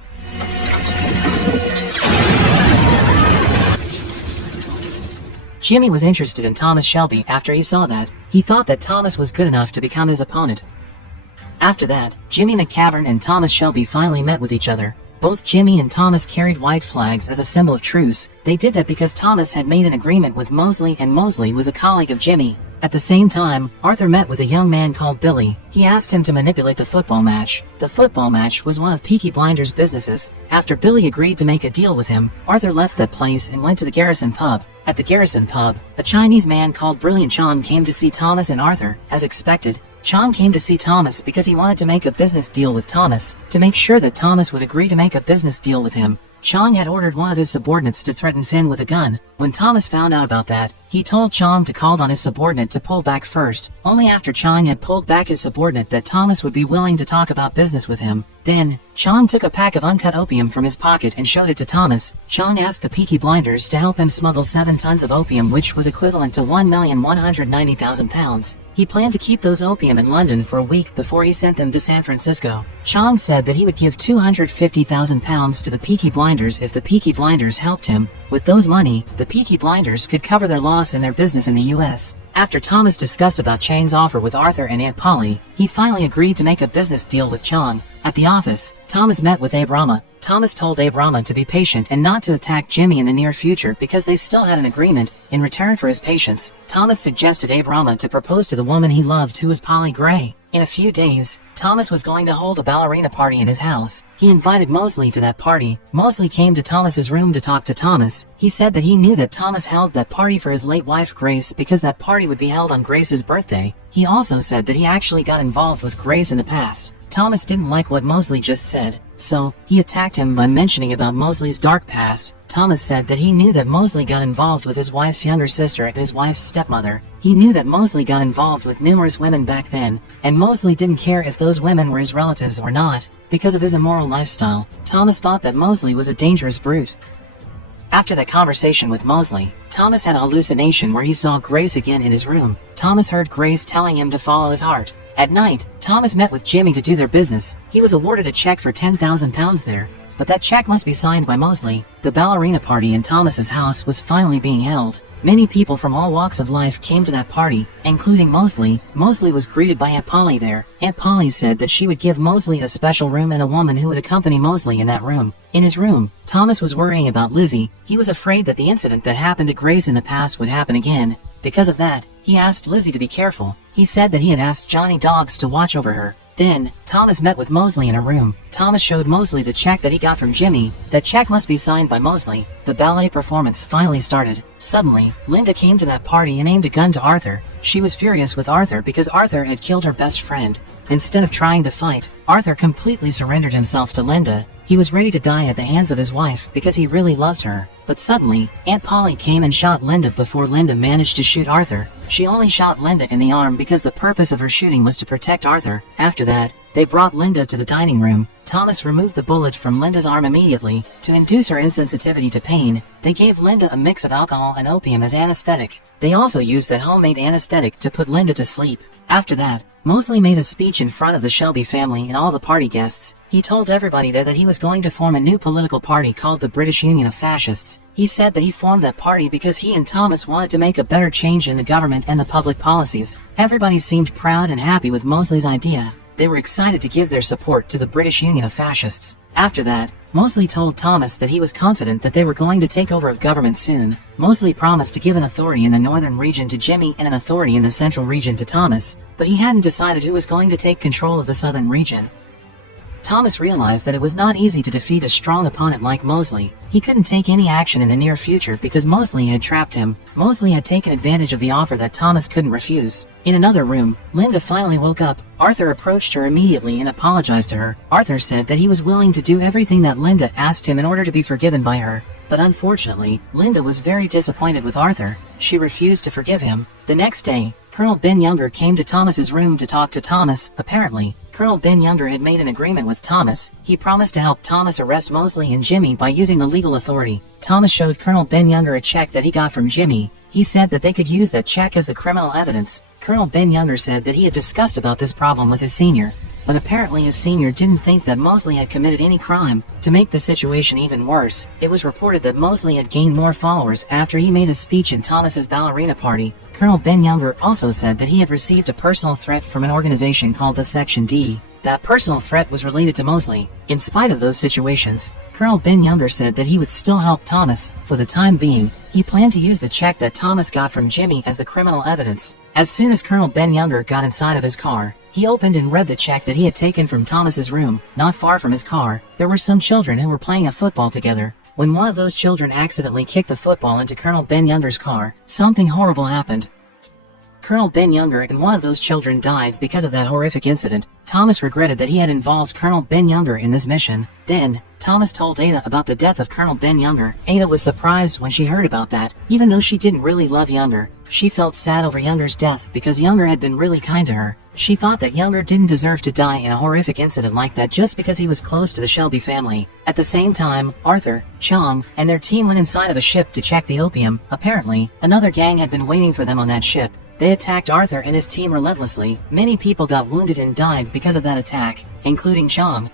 Jimmy was interested in Thomas Shelby after he saw that. He thought that Thomas was good enough to become his opponent. After that, Jimmy McCavern and Thomas Shelby finally met with each other. Both Jimmy and Thomas carried white flags as a symbol of truce. They did that because Thomas had made an agreement with Mosley, and Mosley was a colleague of Jimmy. At the same time, Arthur met with a young man called Billy. He asked him to manipulate the football match. The football match was one of Peaky Blinders' businesses. After Billy agreed to make a deal with him, Arthur left that place and went to the Garrison pub. At the Garrison pub, a Chinese man called Brilliant John came to see Thomas and Arthur. As expected, Chong came to see Thomas because he wanted to make a business deal with Thomas. To make sure that Thomas would agree to make a business deal with him, Chong had ordered one of his subordinates to threaten Finn with a gun. When Thomas found out about that, he told Chong to call on his subordinate to pull back first. Only after Chong had pulled back his subordinate that Thomas would be willing to talk about business with him. Then, Chong took a pack of uncut opium from his pocket and showed it to Thomas. Chong asked the Peaky Blinders to help him smuggle 7 tons of opium, which was equivalent to £1,190,000. He planned to keep those opium in London for a week before he sent them to San Francisco. Chong said that he would give £250,000 to the Peaky Blinders if the Peaky Blinders helped him. With those money, the Peaky Blinders could cover their loss in their business in the U.S. After Thomas discussed about Chang's offer with Arthur and Aunt Polly, he finally agreed to make a business deal with Chong. At the office, Thomas met with Abe Rama. Thomas told Abe Rama to be patient and not to attack Jimmy in the near future because they still had an agreement. In return for his patience, Thomas suggested Abe Rama to propose to the woman he loved, who was Polly Gray. In a few days, Thomas was going to hold a ballerina party in his house. He invited Mosley to that party. Mosley came to Thomas's room to talk to Thomas. He said that he knew that Thomas held that party for his late wife Grace because that party would be held on Grace's birthday. He also said that he actually got involved with Grace in the past. Thomas didn't like what Mosley just said, so he attacked him by mentioning about Mosley's dark past. Thomas said that he knew that Mosley got involved with his wife's younger sister and his wife's stepmother. He knew that Mosley got involved with numerous women back then, and Mosley didn't care if those women were his relatives or not, because of his immoral lifestyle. Thomas thought that Mosley was a dangerous brute. After that conversation with Mosley, Thomas had a hallucination where he saw Grace again in his room. Thomas heard Grace telling him to follow his heart. At night, Thomas met with Jimmy to do their business. He was awarded a check for £10,000 there, but that check must be signed by Mosley. The ballerina party in Thomas's house was finally being held. Many people from all walks of life came to that party, including Mosley. Mosley was greeted by Aunt Polly there. Aunt Polly said that she would give Mosley a special room and a woman who would accompany Mosley in that room. In his room, Thomas was worrying about Lizzie. He was afraid that the incident that happened to Grace in the past would happen again. Because of that, he asked Lizzie to be careful. He said that he had asked Johnny Dogs to watch over her. Then, Thomas met with Mosley in her room. Thomas showed Mosley the check that he got from Jimmy. That check must be signed by Mosley. The ballet performance finally started. Suddenly, Linda came to that party and aimed a gun to Arthur. She was furious with Arthur because Arthur had killed her best friend. Instead of trying to fight, Arthur completely surrendered himself to Linda. He was ready to die at the hands of his wife because he really loved her. But suddenly, Aunt Polly came and shot Linda before Linda managed to shoot Arthur. She only shot Linda in the arm because the purpose of her shooting was to protect Arthur. After that, they brought Linda to the dining room. Thomas removed the bullet from Linda's arm immediately. To induce her insensitivity to pain, they gave Linda a mix of alcohol and opium as anesthetic. They also used that homemade anesthetic to put Linda to sleep. After that, Mosley made a speech in front of the Shelby family and all the party guests. He told everybody there that he was going to form a new political party called the British Union of Fascists. He said that he formed that party because he and Thomas wanted to make a better change in the government and the public policies. Everybody seemed proud and happy with Mosley's idea. They were excited to give their support to the British Union of Fascists. After that, Mosley told Thomas that he was confident that they were going to take over of government soon. Mosley promised to give an authority in the northern region to Jimmy and an authority in the central region to Thomas, but he hadn't decided who was going to take control of the southern region. Thomas realized that it was not easy to defeat a strong opponent like Mosley. He couldn't take any action in the near future because Mosley had trapped him. Mosley had taken advantage of the offer that Thomas couldn't refuse. In another room, Linda finally woke up. Arthur approached her immediately and apologized to her. Arthur said that he was willing to do everything that Linda asked him in order to be forgiven by her. But unfortunately, Linda was very disappointed with Arthur. She refused to forgive him. The next day, Colonel Ben Younger came to Thomas's room to talk to Thomas. Apparently, Colonel Ben Younger had made an agreement with Thomas. He promised to help Thomas arrest Mosley and Jimmy by using the legal authority. Thomas showed Colonel Ben Younger a check that he got from Jimmy. He said that they could use that check as the criminal evidence. Colonel Ben Younger said that he had discussed about this problem with his senior, but apparently his senior didn't think that Mosley had committed any crime. To make the situation even worse, it was reported that Mosley had gained more followers after he made a speech in Thomas's ballerina party. Colonel Ben Younger also said that he had received a personal threat from an organization called the Section D. That personal threat was related to Mosley. In spite of those situations, Colonel Ben Younger said that he would still help Thomas. For the time being, he planned to use the check that Thomas got from Jimmy as the criminal evidence. As soon as Colonel Ben Younger got inside of his car, he opened and read the check that he had taken from Thomas's room. Not far from his car, there were some children who were playing a football together. When one of those children accidentally kicked the football into Colonel Ben Younger's car, something horrible happened. Colonel Ben Younger and one of those children died because of that horrific incident. Thomas regretted that he had involved Colonel Ben Younger in this mission. Then, Thomas told Ada about the death of Colonel Ben Younger. Ada was surprised when she heard about that. Even though she didn't really love Younger, she felt sad over Younger's death because Younger had been really kind to her. She thought that Younger didn't deserve to die in a horrific incident like that just because he was close to the Shelby family. At the same time, Arthur, Chong, and their team went inside of a ship to check the opium. Apparently, another gang had been waiting for them on that ship. They attacked Arthur and his team relentlessly. Many people got wounded and died because of that attack, including Chong.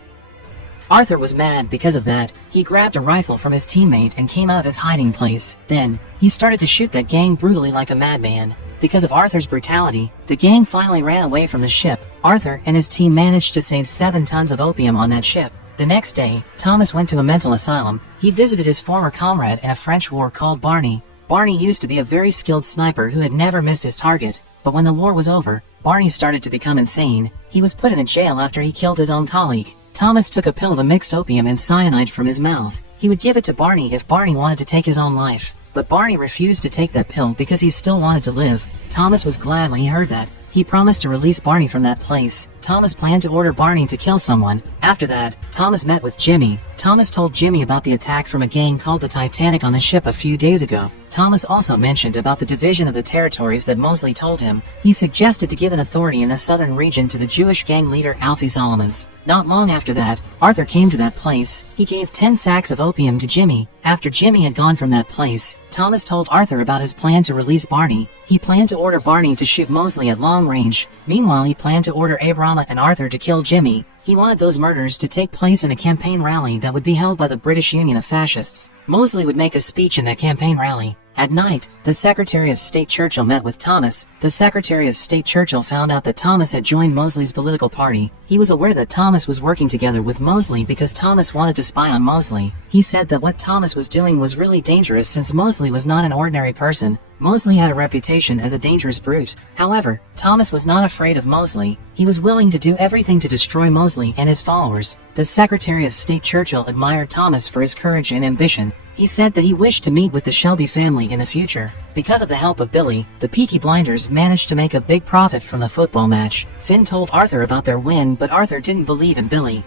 Arthur was mad because of that. He grabbed a rifle from his teammate and came out of his hiding place. Then, he started to shoot that gang brutally like a madman. Because of Arthur's brutality, the gang finally ran away from the ship. Arthur and his team managed to save 7 tons of opium on that ship. The next day, Thomas went to a mental asylum. He visited his former comrade in a French war called Barney. Barney used to be a very skilled sniper who had never missed his target. But when the war was over, Barney started to become insane. He was put in a jail after he killed his own colleague. Thomas took a pill of mixed opium and cyanide from his mouth. He would give it to Barney if Barney wanted to take his own life. But Barney refused to take that pill because he still wanted to live. Thomas was glad when he heard that. He promised to release Barney from that place. Thomas planned to order Barney to kill someone. After that, Thomas met with Jimmy. Thomas told Jimmy about the attack from a gang called the Titanic on the ship a few days ago. Thomas also mentioned about the division of the territories that Mosley told him. He suggested to give an authority in the southern region to the Jewish gang leader Alfie Solomons. Not long after that, Arthur came to that place. He gave 10 sacks of opium to Jimmy. After Jimmy had gone from that place, Thomas told Arthur about his plan to release Barney. He planned to order Barney to shoot Mosley at long range. Meanwhile, he planned to order Abrama and Arthur to kill Jimmy. He wanted those murders to take place in a campaign rally that would be held by the British Union of Fascists. Mosley would make a speech in that campaign rally. At night, the Secretary of State Churchill met with Thomas. The Secretary of State Churchill found out that Thomas had joined Mosley's political party. He was aware that Thomas was working together with Mosley because Thomas wanted to spy on Mosley. He said that what Thomas was doing was really dangerous since Mosley was not an ordinary person. Mosley had a reputation as a dangerous brute. However, Thomas was not afraid of Mosley. He was willing to do everything to destroy Mosley and his followers. The Secretary of State Churchill admired Thomas for his courage and ambition. He said that he wished to meet with the Shelby family in the future. Because of the help of Billy, the Peaky Blinders managed to make a big profit from the football match. Finn told Arthur about their win, but Arthur didn't believe in Billy.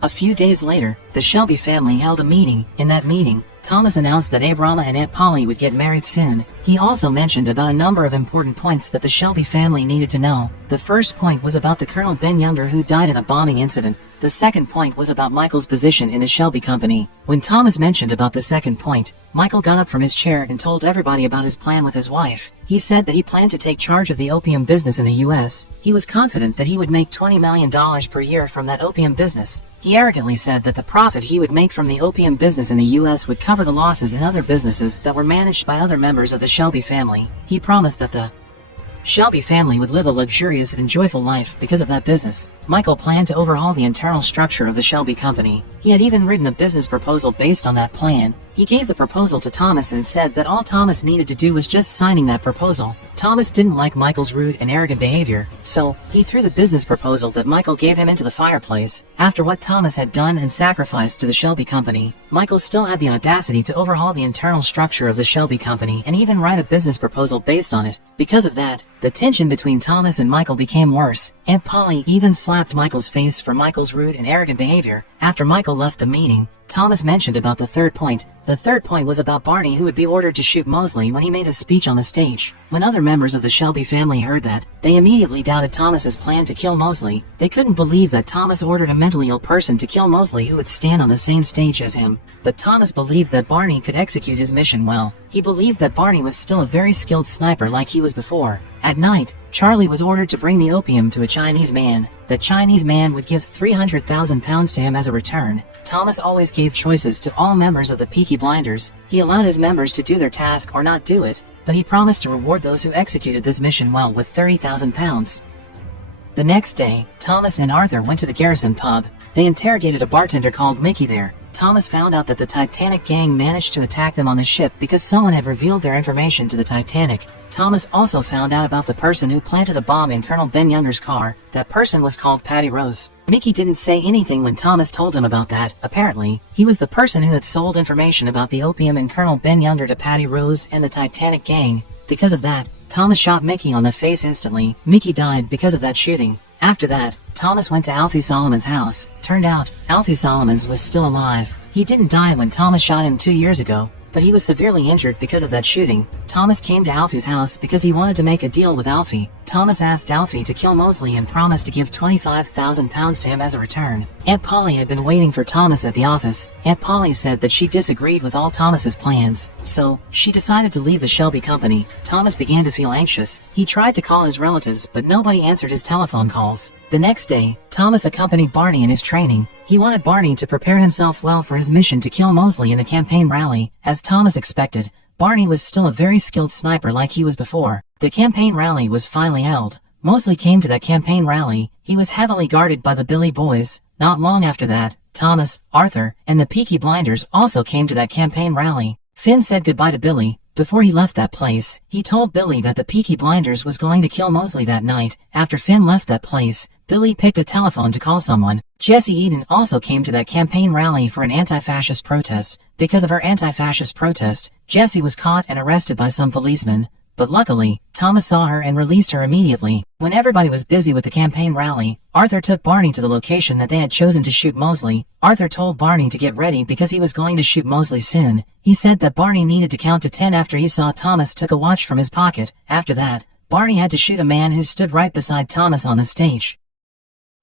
A few days later, the Shelby family held a meeting. In that meeting, Thomas announced that Abrama and Aunt Polly would get married soon. He also mentioned about a number of important points that the Shelby family needed to know. The first point was about the Colonel Ben Younger who died in a bombing incident. The second point was about Michael's position in the Shelby Company. When Thomas mentioned about the second point, Michael got up from his chair and told everybody about his plan with his wife. He said that he planned to take charge of the opium business in the U.S. He was confident that he would make $20 million per year from that opium business. He arrogantly said that the profit he would make from the opium business in the U.S. would cover the losses in other businesses that were managed by other members of the Shelby family. He promised that the Shelby family would live a luxurious and joyful life because of that business. Michael planned to overhaul the internal structure of the Shelby Company. He had even written a business proposal based on that plan. He gave the proposal to Thomas and said that all Thomas needed to do was just signing that proposal. Thomas didn't like Michael's rude and arrogant behavior, so he threw the business proposal that Michael gave him into the fireplace. After what Thomas had done and sacrificed to the Shelby Company, Michael still had the audacity to overhaul the internal structure of the Shelby Company and even write a business proposal based on it. Because of that, the tension between Thomas and Michael became worse. Aunt Polly even slapped slapped Michael's face for Michael's rude and arrogant behavior. After Michael left the meeting, Thomas mentioned about the third point. The third point was about Barney, who would be ordered to shoot Mosley when he made his speech on the stage. When other members of the Shelby family heard that, they immediately doubted Thomas's plan to kill Mosley. They couldn't believe that Thomas ordered a mentally ill person to kill Mosley who would stand on the same stage as him. But Thomas believed that Barney could execute his mission well. He believed that Barney was still a very skilled sniper like he was before. At night, Charlie was ordered to bring the opium to a Chinese man. The Chinese man would give 300,000 pounds to him as a return. Thomas always gave choices to all members of the Peaky Blinders. He allowed his members to do their task or not do it, but he promised to reward those who executed this mission well with 30,000 pounds. The next day, Thomas and Arthur went to the Garrison pub. They interrogated a bartender called Mickey there. Thomas found out that the Titanic gang managed to attack them on the ship because someone had revealed their information to the Titanic. Thomas also found out about the person who planted a bomb in Colonel Ben Younger's car. That person was called Patty Rose. Mickey didn't say anything when Thomas told him about that. Apparently, he was the person who had sold information about the opium and Colonel Ben Younger to Patty Rose and the Titanic gang. Because of that, Thomas shot Mickey on the face instantly. Mickey died because of that shooting. After that, Thomas went to Alfie Solomon's house. Turned out, Alfie Solomons was still alive. He didn't die when Thomas shot him 2 years ago, but he was severely injured because of that shooting. Thomas came to Alfie's house because he wanted to make a deal with Alfie. Thomas asked Alfie to kill Mosley and promised to give 25,000 pounds to him as a return. Aunt Polly had been waiting for Thomas at the office. Aunt Polly said that she disagreed with all Thomas's plans, so she decided to leave the Shelby company. Thomas began to feel anxious. He tried to call his relatives, but nobody answered his telephone calls. The next day, Thomas accompanied Barney in his training. He wanted Barney to prepare himself well for his mission to kill Mosley in the campaign rally. As Thomas expected, Barney was still a very skilled sniper like he was before. The campaign rally was finally held. Mosley came to that campaign rally. He was heavily guarded by the Billy Boys. Not long after that, Thomas, Arthur, and the Peaky Blinders also came to that campaign rally. Finn said goodbye to Billy. Before he left that place, he told Billy that the Peaky Blinders was going to kill Mosley that night. After Finn left that place, Billy picked a telephone to call someone. Jessie Eden also came to that campaign rally for an anti-fascist protest. Because of her anti-fascist protest, Jessie was caught and arrested by some policemen. But luckily, Thomas saw her and released her immediately. When everybody was busy with the campaign rally, Arthur took Barney to the location that they had chosen to shoot Mosley. Arthur told Barney to get ready because he was going to shoot Mosley soon. He said that Barney needed to count to 10 after he saw Thomas took a watch from his pocket. After that, Barney had to shoot a man who stood right beside Thomas on the stage.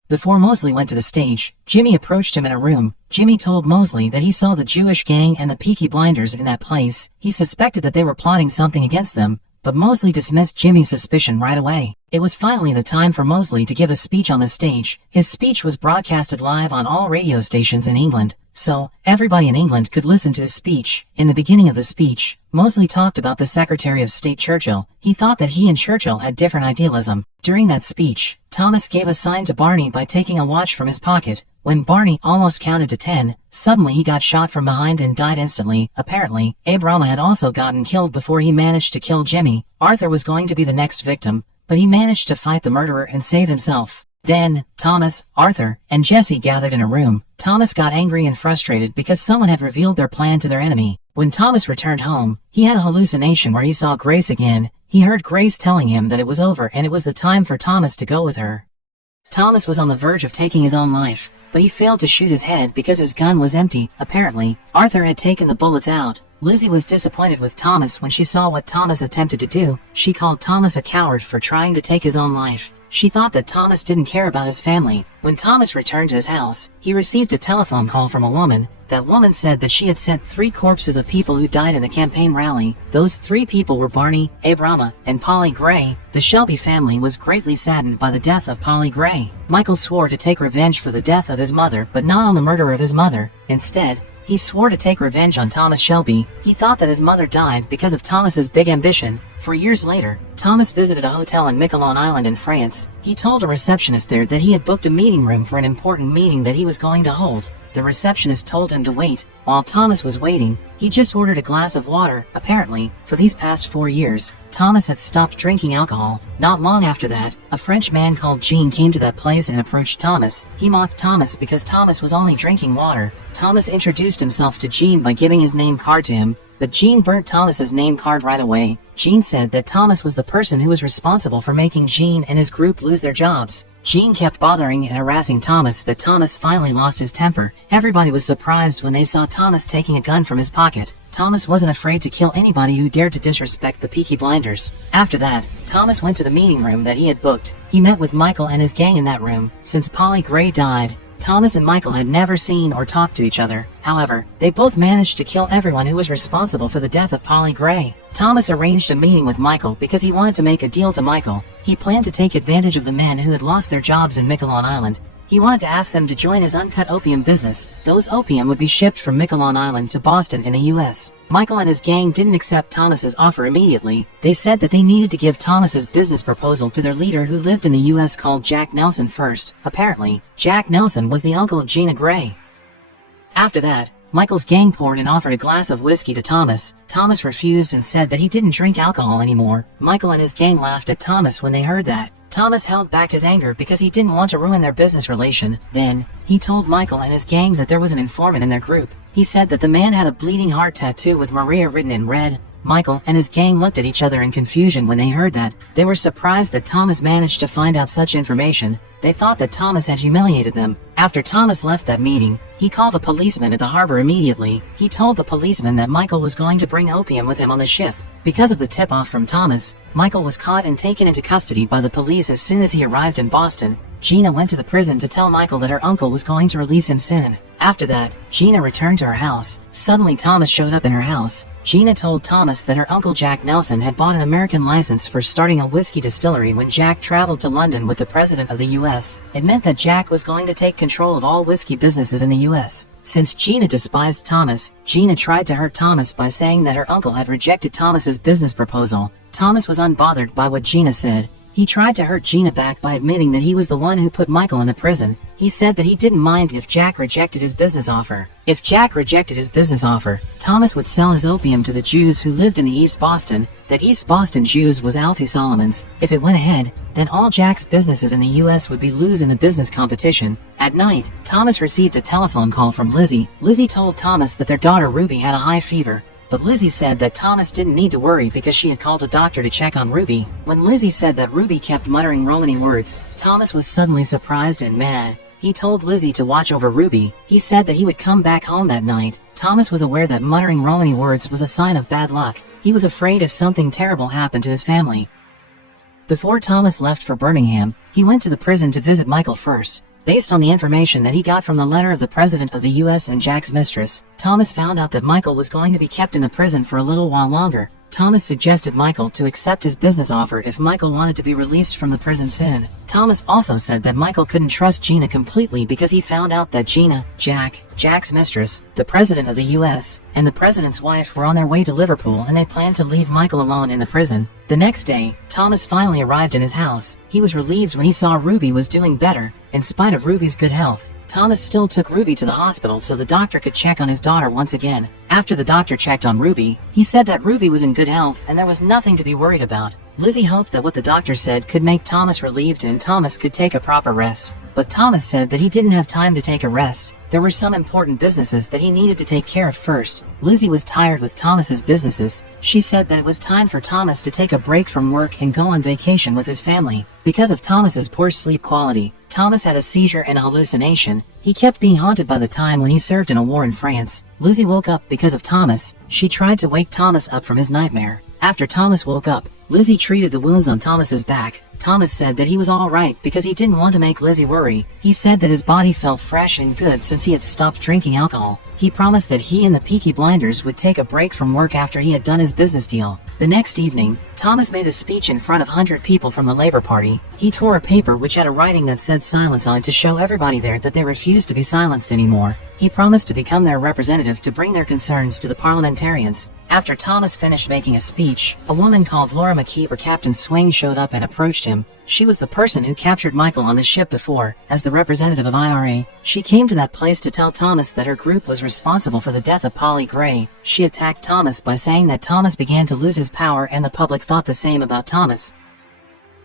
Before Mosley went to the stage, Jimmy approached him in a room. Jimmy told Mosley that he saw the Jewish gang and the Peaky Blinders in that place. He suspected that they were plotting something against them, but Mosley dismissed Jimmy's suspicion right away. It was finally the time for Mosley to give a speech on the stage. His speech was broadcasted live on all radio stations in England, so everybody in England could listen to his speech. In the beginning of the speech, Mosley talked about the Secretary of State Churchill. He thought that he and Churchill had different idealism. During that speech, Thomas gave a sign to Barney by taking a watch from his pocket. When Barney almost counted to 10, suddenly he got shot from behind and died instantly. Apparently, Abrama had also gotten killed before he managed to kill Jimmy. Arthur was going to be the next victim, but he managed to fight the murderer and save himself. Then, Thomas, Arthur, and Jesse gathered in a room. Thomas got angry and frustrated because someone had revealed their plan to their enemy. When Thomas returned home, he had a hallucination where he saw Grace again. He heard Grace telling him that it was over and it was the time for Thomas to go with her. Thomas was on the verge of taking his own life, but he failed to shoot his head because his gun was empty. Apparently, Arthur had taken the bullets out. Lizzie was disappointed with Thomas when she saw what Thomas attempted to do. She called Thomas a coward for trying to take his own life. She thought that Thomas didn't care about his family. When Thomas returned to his house, he received a telephone call from a woman. That woman said that she had sent 3 corpses of people who died in the campaign rally. Those 3 people were Barney, Abrama, and Polly Gray. The Shelby family was greatly saddened by the death of Polly Gray. Michael swore to take revenge for the death of his mother, but not on the murder of his mother. Instead, he swore to take revenge on Thomas Shelby. He thought that his mother died because of Thomas's big ambition. For years later, Thomas visited a hotel in Miquelon Island in France. He told a receptionist there that he had booked a meeting room for an important meeting that he was going to hold. The receptionist told him to wait. While Thomas was waiting, he just ordered a glass of water. Apparently, for these past 4 years, Thomas had stopped drinking alcohol. Not long after that, a French man called Jean came to that place and approached Thomas. He mocked Thomas because Thomas was only drinking water. Thomas introduced himself to Jean by giving his name card to him, but Jean burnt Thomas's name card right away. Jean said that Thomas was the person who was responsible for making Jean and his group lose their jobs. Jean kept bothering and harassing Thomas that Thomas finally lost his temper. Everybody was surprised when they saw Thomas taking a gun from his pocket. Thomas wasn't afraid to kill anybody who dared to disrespect the Peaky Blinders. After that, Thomas went to the meeting room that he had booked. He met with Michael and his gang in that room. Since Polly Gray died, Thomas and Michael had never seen or talked to each other. However, they both managed to kill everyone who was responsible for the death of Polly Gray. Thomas arranged a meeting with Michael because he wanted to make a deal to Michael. He planned to take advantage of the men who had lost their jobs in Miquelon Island. He wanted to ask them to join his uncut opium business. Those opium would be shipped from Miquelon Island to Boston in the U.S. Michael and his gang didn't accept Thomas's offer immediately. They said that they needed to give Thomas's business proposal to their leader who lived in the U.S. called Jack Nelson first. Apparently, Jack Nelson was the uncle of Gina Gray. After that, Michael's gang poured and offered a glass of whiskey to Thomas. Thomas refused and said that he didn't drink alcohol anymore. Michael and his gang laughed at Thomas when they heard that. Thomas held back his anger because he didn't want to ruin their business relation. Then, he told Michael and his gang that there was an informant in their group. He said that the man had a bleeding heart tattoo with Maria written in red. Michael and his gang looked at each other in confusion when they heard that. They were surprised that Thomas managed to find out such information. They thought that Thomas had humiliated them. After Thomas left that meeting, he called a policeman at the harbor immediately. He told the policeman that Michael was going to bring opium with him on the ship. Because of the tip-off from Thomas, Michael was caught and taken into custody by the police as soon as he arrived in Boston. Gina went to the prison to tell Michael that her uncle was going to release him soon. After that, Gina returned to her house. Suddenly Thomas showed up in her house. Gina told Thomas that her uncle Jack Nelson had bought an American license for starting a whiskey distillery when Jack traveled to London with the President of the U.S. It meant that Jack was going to take control of all whiskey businesses in the U.S. Since Gina despised Thomas, Gina tried to hurt Thomas by saying that her uncle had rejected Thomas's business proposal. Thomas was unbothered by what Gina said. He tried to hurt Gina back by admitting that he was the one who put Michael in the prison. He said that he didn't mind if Jack rejected his business offer. If Jack rejected his business offer, Thomas would sell his opium to the Jews who lived in the East Boston. That East Boston Jews was Alfie Solomon's. If it went ahead, then all Jack's businesses in the U.S. would be lose in the business competition. At night, Thomas received a telephone call from Lizzie. Lizzie told Thomas that their daughter Ruby had a high fever. But Lizzie said that Thomas didn't need to worry because she had called a doctor to check on Ruby. When Lizzie said that Ruby kept muttering Romany words, Thomas was suddenly surprised and mad. He told Lizzie to watch over Ruby. He said that he would come back home that night. Thomas was aware that muttering Romany words was a sign of bad luck. He was afraid if something terrible happened to his family. Before Thomas left for Birmingham, he went to the prison to visit Michael first. Based on the information that he got from the letter of the President of the U.S. and Jack's mistress, Thomas found out that Michael was going to be kept in the prison for a little while longer. Thomas suggested Michael to accept his business offer if Michael wanted to be released from the prison soon. Thomas also said that Michael couldn't trust Gina completely because he found out that Gina, Jack's mistress, the President of the U.S., and the President's wife were on their way to Liverpool and they planned to leave Michael alone in the prison. The next day, Thomas finally arrived in his house. He was relieved when he saw Ruby was doing better. In spite of Ruby's good health, Thomas still took Ruby to the hospital so the doctor could check on his daughter once again. After the doctor checked on Ruby, he said that Ruby was in good health and there was nothing to be worried about. Lizzie hoped that what the doctor said could make Thomas relieved and Thomas could take a proper rest. But Thomas said that he didn't have time to take a rest. There were some important businesses that he needed to take care of first. Lizzie was tired with Thomas's businesses. She said that it was time for Thomas to take a break from work and go on vacation with his family. Because of Thomas's poor sleep quality, Thomas had a seizure and a hallucination. He kept being haunted by the time when he served in a war in France. Lizzie woke up because of Thomas. She tried to wake Thomas up from his nightmare. After Thomas woke up, Lizzie treated the wounds on Thomas's back. Thomas said that he was all right because he didn't want to make Lizzie worry. He said that his body felt fresh and good since he had stopped drinking alcohol. He promised that he and the Peaky Blinders would take a break from work after he had done his business deal. The next evening, Thomas made a speech in front of 100 people from the Labour Party. He tore a paper which had a writing that said silence on it to show everybody there that they refused to be silenced anymore. He promised to become their representative to bring their concerns to the parliamentarians. After Thomas finished making a speech, a woman called Laura McKee or Captain Swing showed up and approached him. She was the person who captured Michael on the ship before. As the representative of IRA, she came to that place to tell Thomas that her group was responsible for the death of Polly Gray. She attacked Thomas by saying that Thomas began to lose his power and the public thought the same about Thomas.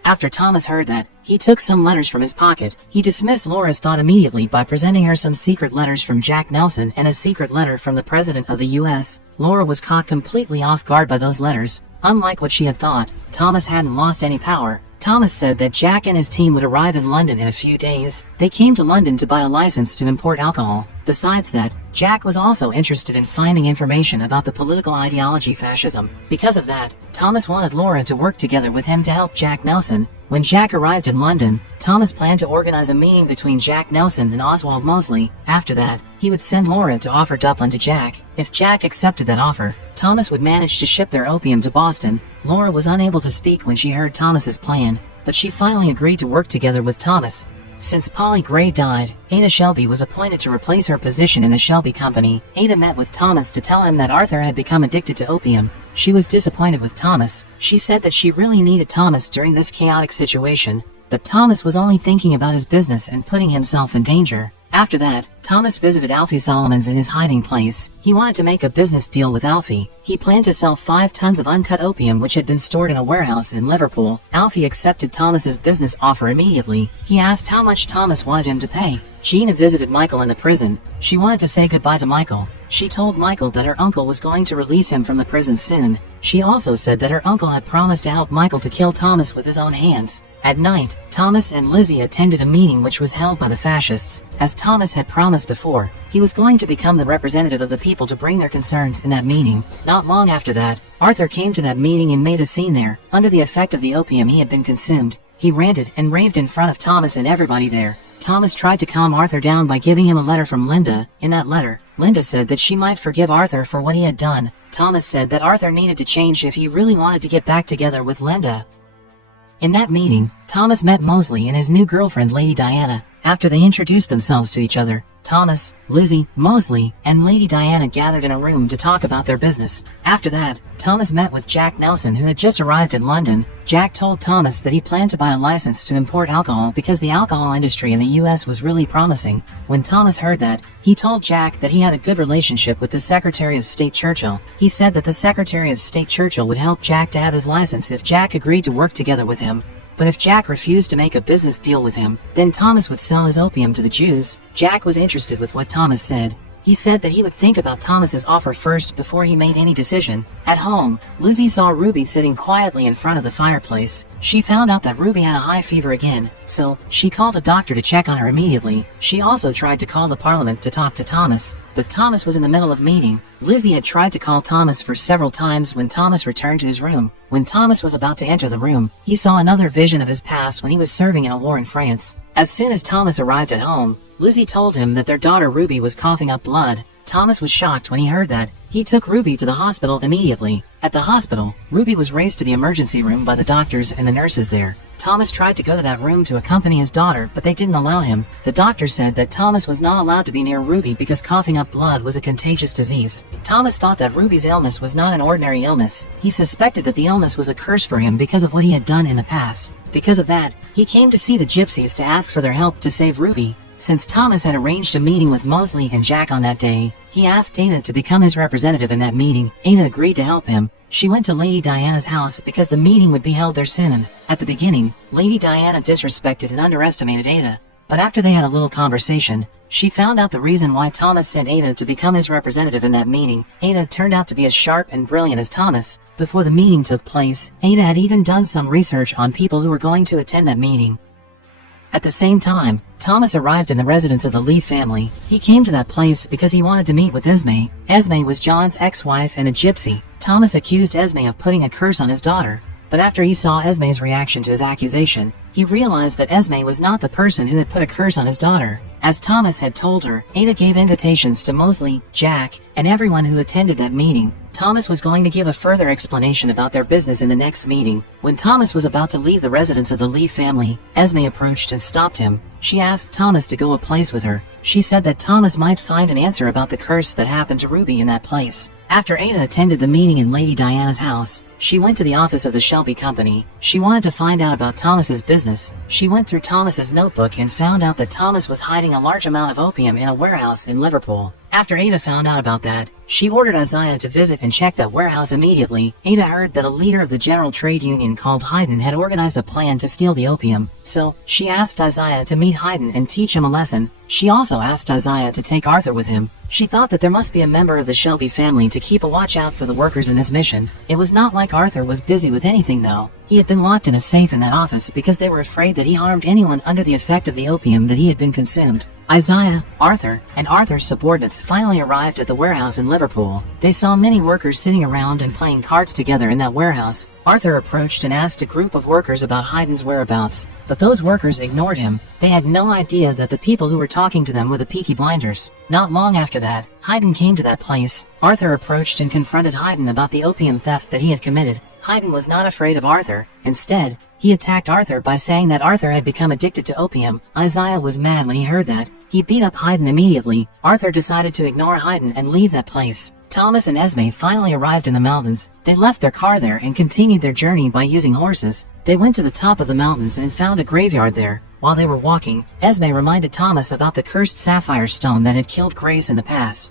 After Thomas heard that, he took some letters from his pocket. He dismissed Laura's thought immediately by presenting her some secret letters from Jack Nelson and a secret letter from the President of the U.S. Laura was caught completely off guard by those letters. Unlike what she had thought, Thomas hadn't lost any power. Thomas said that Jack and his team would arrive in London in a few days. They came to London to buy a license to import alcohol. Besides that, Jack was also interested in finding information about the political ideology fascism. Because of that, Thomas wanted Laura to work together with him to help Jack Nelson. When Jack arrived in London, Thomas planned to organize a meeting between Jack Nelson and Oswald Mosley. After that, he would send Laura to offer Dublin to Jack. If Jack accepted that offer, Thomas would manage to ship their opium to Boston. Laura was unable to speak when she heard Thomas's plan, but she finally agreed to work together with Thomas. Since Polly Gray died, Ada Shelby was appointed to replace her position in the Shelby Company. Ada met with Thomas to tell him that Arthur had become addicted to opium. She was disappointed with Thomas. She said that she really needed Thomas during this chaotic situation, but Thomas was only thinking about his business and putting himself in danger. After that, Thomas visited Alfie Solomons in his hiding place. He wanted to make a business deal with Alfie. He planned to sell 5 tons of uncut opium which had been stored in a warehouse in Liverpool. Alfie accepted Thomas's business offer immediately. He asked how much Thomas wanted him to pay. Gina visited Michael in the prison. She wanted to say goodbye to Michael. She told Michael that her uncle was going to release him from the prison soon. She also said that her uncle had promised to help Michael to kill Thomas with his own hands. At night, Thomas and Lizzie attended a meeting which was held by the fascists. As Thomas had promised before, he was going to become the representative of the people to bring their concerns in that meeting. Not long after that, Arthur came to that meeting and made a scene there. Under the effect of the opium he had been consumed, he ranted and raved in front of Thomas and everybody there. Thomas tried to calm Arthur down by giving him a letter from Linda. In that letter, Linda said that she might forgive Arthur for what he had done. Thomas said that Arthur needed to change if he really wanted to get back together with Linda. In that meeting, Thomas met Mosley and his new girlfriend Lady Diana. After they introduced themselves to each other, Thomas, Lizzie, Mosley, and Lady Diana gathered in a room to talk about their business. After that, Thomas met with Jack Nelson, who had just arrived in London. Jack told Thomas that he planned to buy a license to import alcohol because the alcohol industry in the US was really promising. When Thomas heard that, he told Jack that he had a good relationship with the Secretary of State Churchill. He said that the Secretary of State Churchill would help Jack to have his license if Jack agreed to work together with him. But if Jack refused to make a business deal with him, then Thomas would sell his opium to the Jews. Jack was interested with what Thomas said. He said that he would think about Thomas's offer first before he made any decision. At home, Lizzie saw Ruby sitting quietly in front of the fireplace. She found out that Ruby had a high fever again, so she called a doctor to check on her immediately. She also tried to call the Parliament to talk to Thomas, but Thomas was in the middle of a meeting. Lizzie had tried to call Thomas for several times when Thomas returned to his room. When Thomas was about to enter the room, he saw another vision of his past when he was serving in a war in France. As soon as Thomas arrived at home, Lizzie told him that their daughter Ruby was coughing up blood. Thomas was shocked when he heard that. He took Ruby to the hospital immediately. At the hospital, Ruby was raced to the emergency room by the doctors and the nurses there. Thomas tried to go to that room to accompany his daughter, but they didn't allow him. The doctor said that Thomas was not allowed to be near Ruby because coughing up blood was a contagious disease. Thomas thought that Ruby's illness was not an ordinary illness. He suspected that the illness was a curse for him because of what he had done in the past. Because of that, he came to see the gypsies to ask for their help to save Ruby. Since Thomas had arranged a meeting with Mosley and Jack on that day, he asked Ada to become his representative in that meeting. Ada agreed to help him. She went to Lady Diana's house because the meeting would be held there soon. At the beginning, Lady Diana disrespected and underestimated Ada. But after they had a little conversation, she found out the reason why Thomas sent Ada to become his representative in that meeting. Ada turned out to be as sharp and brilliant as Thomas. Before the meeting took place, Ada had even done some research on people who were going to attend that meeting. At the same time, Thomas arrived in the residence of the Lee family. He came to that place because he wanted to meet with Esme. Esme was John's ex-wife and a gypsy. Thomas accused Esme of putting a curse on his daughter. But after he saw Esme's reaction to his accusation, he realized that Esme was not the person who had put a curse on his daughter. As Thomas had told her, Ada gave invitations to Mosley, Jack, and everyone who attended that meeting. Thomas was going to give a further explanation about their business in the next meeting. When Thomas was about to leave the residence of the Lee family, Esme approached and stopped him. She asked Thomas to go a place with her. She said that Thomas might find an answer about the curse that happened to Ruby in that place. After Ada attended the meeting in Lady Diana's house, she went to the office of the Shelby Company. She wanted to find out about Thomas's business. She went through Thomas's notebook and found out that Thomas was hiding a large amount of opium in a warehouse in Liverpool. After Ada found out about that, she ordered Isaiah to visit and check that warehouse immediately. Ada heard that a leader of the General Trade Union called Haydn had organized a plan to steal the opium, so she asked Isaiah to meet Haydn and teach him a lesson. She also asked Isaiah to take Arthur with him. She thought that there must be a member of the Shelby family to keep a watch out for the workers in this mission. It was not like Arthur was busy with anything though. He had been locked in a safe in that office because they were afraid that he harmed anyone under the effect of the opium that he had been consumed. Isaiah, Arthur, and Arthur's subordinates finally arrived at the warehouse in Liverpool. They saw many workers sitting around and playing cards together in that warehouse. Arthur approached and asked a group of workers about Haydn's whereabouts, but those workers ignored him. They had no idea that the people who were talking to them were the Peaky blinders. Not long after that, Haydn came to that place. Arthur approached and confronted Haydn about the opium theft that he had committed. Haydn was not afraid of Arthur. Instead, he attacked Arthur by saying that Arthur had become addicted to opium. Isaiah was mad when he heard that. He beat up Haydn immediately. Arthur decided to ignore Haydn and leave that place. Thomas and Esme finally arrived in the mountains. They left their car there and continued their journey by using horses. They went to the top of the mountains and found a graveyard there. While they were walking, Esme reminded Thomas about the cursed sapphire stone that had killed Grace in the past.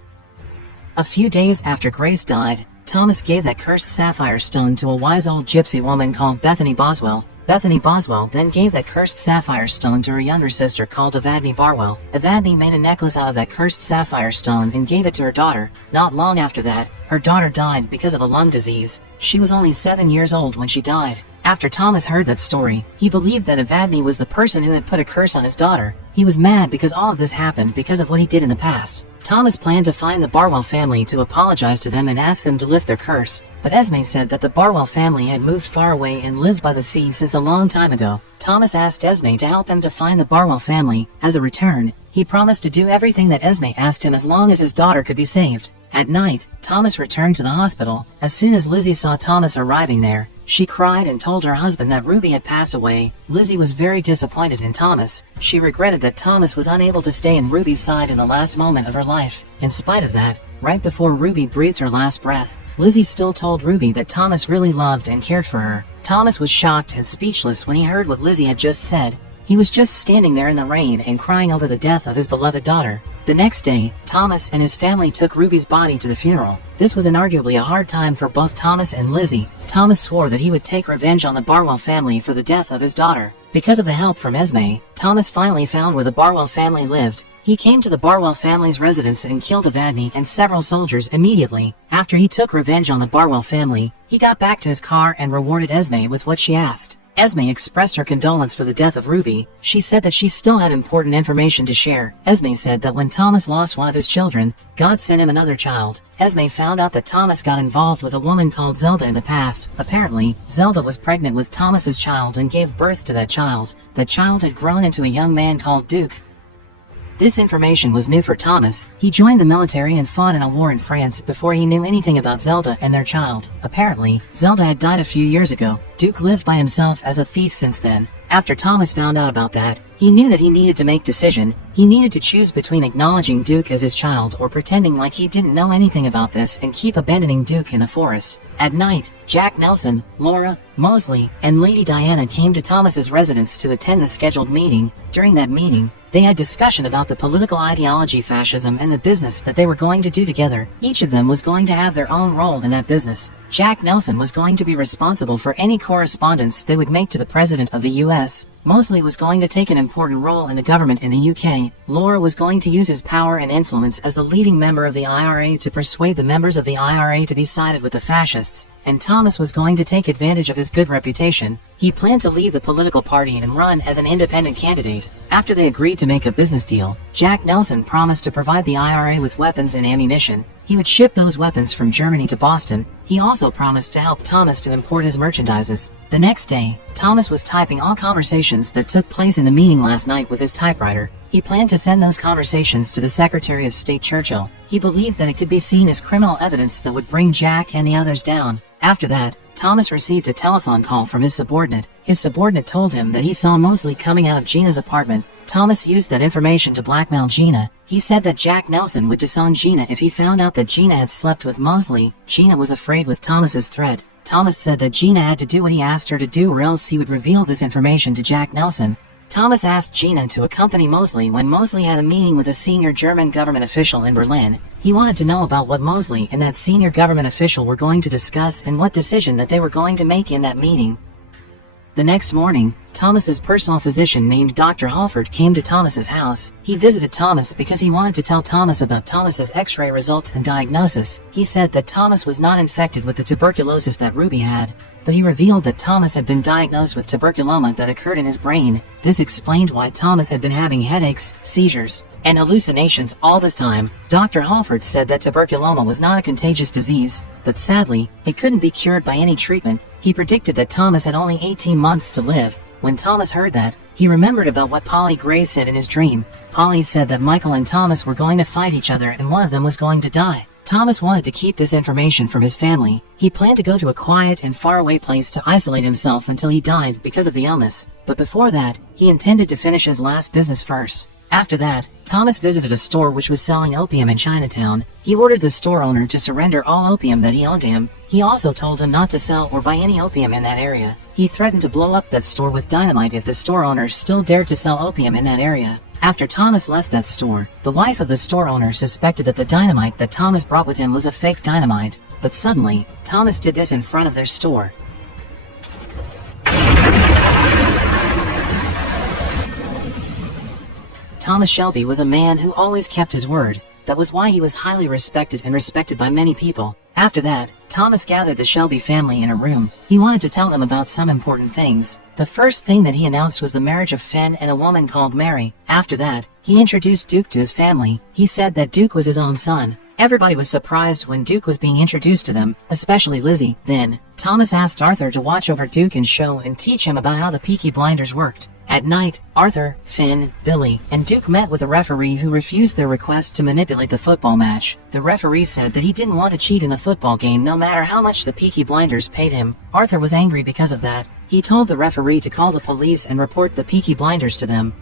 A few days after Grace died, Thomas gave that cursed sapphire stone to a wise old gypsy woman called Bethany Boswell. Bethany Boswell then gave that cursed sapphire stone to her younger sister called Evadne Barwell. Evadne made a necklace out of that cursed sapphire stone and gave it to her daughter. Not long after that, her daughter died because of a lung disease. She was only 7 years old when she died. After Thomas heard that story, he believed that Evadne was the person who had put a curse on his daughter. He was mad because all of this happened because of what he did in the past. Thomas planned to find the Barwell family to apologize to them and ask them to lift their curse, but Esme said that the Barwell family had moved far away and lived by the sea since a long time ago. Thomas asked Esme to help him to find the Barwell family. As a return, he promised to do everything that Esme asked him as long as his daughter could be saved. At night, Thomas returned to the hospital. As soon as Lizzie saw Thomas arriving there, she cried and told her husband that Ruby had passed away. Lizzie was very disappointed in Thomas. She regretted that Thomas was unable to stay in Ruby's side in the last moment of her life. In spite of that, right before Ruby breathed her last breath, Lizzie still told Ruby that Thomas really loved and cared for her. Thomas was shocked and speechless when he heard what Lizzie had just said. He was just standing there in the rain and crying over the death of his beloved daughter. The next day, Thomas and his family took Ruby's body to the funeral. This was inarguably a hard time for both Thomas and Lizzie. Thomas swore that he would take revenge on the Barwell family for the death of his daughter. Because of the help from Esme, Thomas finally found where the Barwell family lived. He came to the Barwell family's residence and killed Evadne and several soldiers immediately. After he took revenge on the Barwell family, he got back to his car and rewarded Esme with what she asked. Esme expressed her condolence for the death of Ruby. She said that she still had important information to share. Esme said that when Thomas lost one of his children, God sent him another child. Esme found out that Thomas got involved with a woman called Zelda in the past. Apparently, Zelda was pregnant with Thomas's child and gave birth to that child. That child had grown into a young man called Duke. This information was new for Thomas. He joined the military and fought in a war in France before he knew anything about Zelda and their child. Apparently, Zelda had died a few years ago. Duke lived by himself as a thief since then. After Thomas found out about that, he knew that he needed to make a decision. He needed to choose between acknowledging Duke as his child or pretending like he didn't know anything about this and keep abandoning Duke in the forest. At night, Jack Nelson, Laura, Mosley, and Lady Diana came to Thomas's residence to attend the scheduled meeting. During that meeting, they had discussion about the political ideology fascism and the business that they were going to do together. Each of them was going to have their own role in that business. Jack Nelson was going to be responsible for any correspondence they would make to the President of the U.S. Mosley was going to take an important role in the government in the UK. Laura was going to use his power and influence as the leading member of the IRA to persuade the members of the IRA to be sided with the fascists. And Thomas was going to take advantage of his good reputation. He planned to leave the political party and run as an independent candidate. After they agreed to make a business deal, Jack Nelson promised to provide the IRA with weapons and ammunition. He would ship those weapons from Germany to Boston. He also promised to help Thomas to import his merchandises. The next day, Thomas was typing all conversations that took place in the meeting last night with his typewriter. He planned to send those conversations to the Secretary of State Churchill. He believed that it could be seen as criminal evidence that would bring Jack and the others down. After that, Thomas received a telephone call from his subordinate. His subordinate told him that he saw Mosley coming out of Gina's apartment. Thomas used that information to blackmail Gina. He said that Jack Nelson would disown Gina if he found out that Gina had slept with Mosley. Gina was afraid with Thomas's threat. Thomas said that Gina had to do what he asked her to do or else he would reveal this information to Jack Nelson. Thomas asked Gina to accompany Mosley when Mosley had a meeting with a senior German government official in Berlin. He wanted to know about what Mosley and that senior government official were going to discuss and what decision that they were going to make in that meeting. The next morning, Thomas's personal physician named Dr. Halford came to Thomas's house. He visited Thomas because he wanted to tell Thomas about Thomas's X-ray result and diagnosis. He said that Thomas was not infected with the tuberculosis that Ruby had, but he revealed that Thomas had been diagnosed with tuberculoma that occurred in his brain. This explained why Thomas had been having headaches, seizures, and hallucinations all this time. Dr. Halford said that tuberculoma was not a contagious disease, but sadly, it couldn't be cured by any treatment. He predicted that Thomas had only 18 months to live. When Thomas heard that, he remembered about what Polly Gray said in his dream. Polly said that Michael and Thomas were going to fight each other and one of them was going to die. Thomas wanted to keep this information from his family. He planned to go to a quiet and faraway place to isolate himself until he died because of the illness. But before that, he intended to finish his last business first. After that, Thomas visited a store which was selling opium in Chinatown. He ordered the store owner to surrender all opium that he owed to him. He also told him not to sell or buy any opium in that area. He threatened to blow up that store with dynamite if the store owner still dared to sell opium in that area. After Thomas left that store, the wife of the store owner suspected that the dynamite that Thomas brought with him was a fake dynamite. But suddenly, Thomas did this in front of their store. Thomas Shelby was a man who always kept his word. That was why he was highly respected and respected by many people. After that, Thomas gathered the Shelby family in a room. He wanted to tell them about some important things. The first thing that he announced was the marriage of Finn and a woman called Mary. After that, he introduced Duke to his family. He said that Duke was his own son. Everybody was surprised when Duke was being introduced to them, especially Lizzie. Then, Thomas asked Arthur to watch over Duke and show and teach him about how the Peaky Blinders worked. At night, Arthur, Finn, Billy, and Duke met with a referee who refused their request to manipulate the football match. The referee said that he didn't want to cheat in the football game no matter how much the Peaky Blinders paid him. Arthur was angry because of that. He told the referee to call the police and report the Peaky Blinders to them.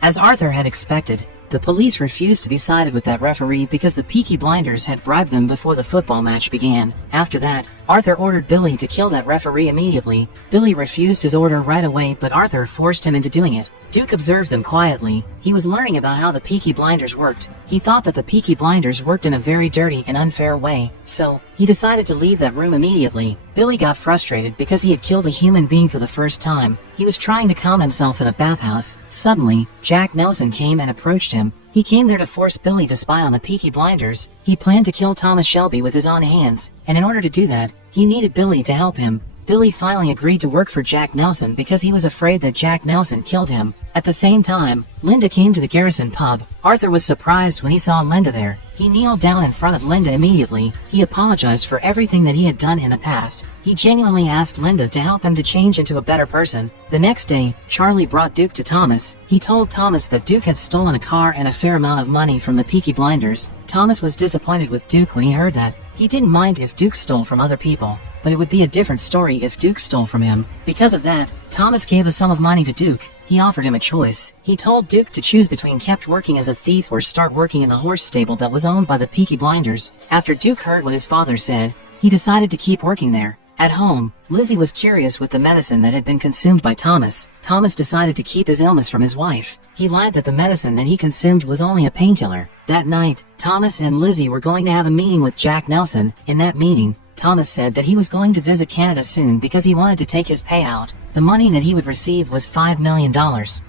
As Arthur had expected, the police refused to be sided with that referee because the Peaky Blinders had bribed them before the football match began. After that, Arthur ordered Billy to kill that referee immediately. Billy refused his order right away, but Arthur forced him into doing it. Duke observed them quietly. He was learning about how the Peaky Blinders worked. He thought that the Peaky Blinders worked in a very dirty and unfair way, so he decided to leave that room immediately. Billy got frustrated because he had killed a human being for the first time. He was trying to calm himself in a bathhouse. Suddenly, Jack Nelson came and approached him. He came there to force Billy to spy on the Peaky Blinders. He planned to kill Thomas Shelby with his own hands, and in order to do that, he needed Billy to help him. Billy finally agreed to work for Jack Nelson because he was afraid that Jack Nelson killed him. At the same time, Linda came to the Garrison pub. Arthur was surprised when he saw Linda there. He kneeled down in front of Linda immediately. He apologized for everything that he had done in the past. He genuinely asked Linda to help him to change into a better person. The next day, Charlie brought Duke to Thomas. He told Thomas that Duke had stolen a car and a fair amount of money from the Peaky Blinders. Thomas was disappointed with Duke when he heard that. He didn't mind if Duke stole from other people, but it would be a different story if Duke stole from him. Because of that, Thomas gave a sum of money to Duke. He offered him a choice. He told Duke to choose between kept working as a thief or start working in the horse stable that was owned by the Peaky Blinders. After Duke heard what his father said, he decided to keep working there. At home, Lizzie was curious with the medicine that had been consumed by Thomas. Thomas decided to keep his illness from his wife. He lied that the medicine that he consumed was only a painkiller. That night, Thomas and Lizzie were going to have a meeting with Jack Nelson. In that meeting, Thomas said that he was going to visit Canada soon because he wanted to take his payout. The money that he would receive was $5 million.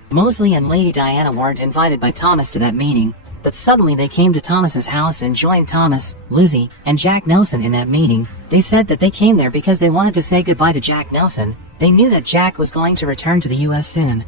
Mosley and Lady Diana weren't invited by Thomas to that meeting, but suddenly they came to Thomas's house and joined Thomas, Lizzie, and Jack Nelson in that meeting. They said that they came there because they wanted to say goodbye to Jack Nelson. They knew that Jack was going to return to the US soon.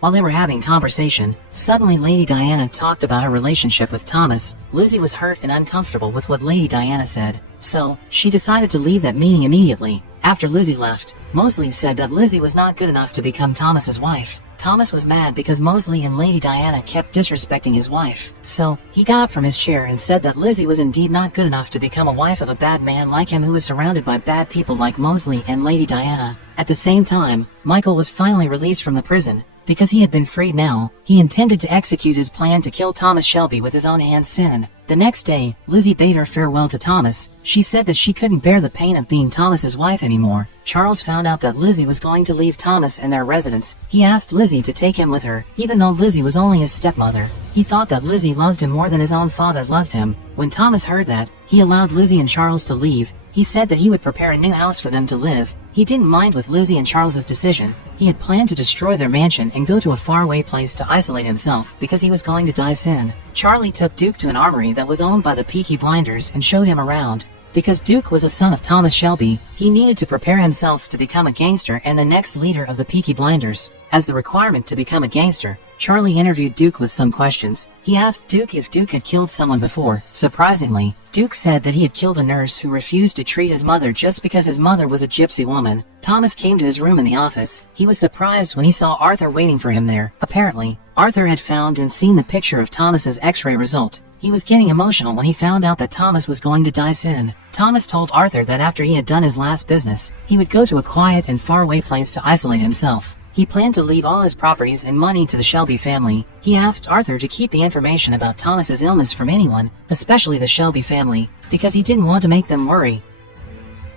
While they were having conversation, suddenly Lady Diana talked about her relationship with Thomas. Lizzie was hurt and uncomfortable with what Lady Diana said, so she decided to leave that meeting immediately. After Lizzie left, Mosley said that Lizzie was not good enough to become Thomas's wife. Thomas was mad because Mosley and Lady Diana kept disrespecting his wife. So, he got up from his chair and said that Lizzie was indeed not good enough to become a wife of a bad man like him who was surrounded by bad people like Mosley and Lady Diana. At the same time, Michael was finally released from the prison. Because he had been freed now, he intended to execute his plan to kill Thomas Shelby with his own hands soon. The next day, Lizzie bade her farewell to Thomas. She said that she couldn't bear the pain of being Thomas's wife anymore. Charles found out that Lizzie was going to leave Thomas and their residence. He asked Lizzie to take him with her, even though Lizzie was only his stepmother. He thought that Lizzie loved him more than his own father loved him. When Thomas heard that, he allowed Lizzie and Charles to leave. He said that he would prepare a new house for them to live. He didn't mind with Lizzie and Charles's decision. He had planned to destroy their mansion and go to a faraway place to isolate himself because he was going to die soon. Charlie took Duke to an armory that was owned by the Peaky blinders and showed him around. Because Duke was a son of Thomas Shelby, he needed to prepare himself to become a gangster and the next leader of the Peaky blinders. As the requirement to become a gangster, Charlie interviewed Duke with some questions. He asked Duke if Duke had killed someone before. Surprisingly, Duke said that he had killed a nurse who refused to treat his mother just because his mother was a gypsy woman. Thomas came to his room in the office. He was surprised when he saw Arthur waiting for him there. Apparently, Arthur had found and seen the picture of Thomas's X-ray result. He was getting emotional when he found out that Thomas was going to die soon. Thomas told Arthur that after he had done his last business, he would go to a quiet and faraway place to isolate himself. He planned to leave all his properties and money to the Shelby family. He asked Arthur to keep the information about Thomas's illness from anyone, especially the Shelby family, because he didn't want to make them worry.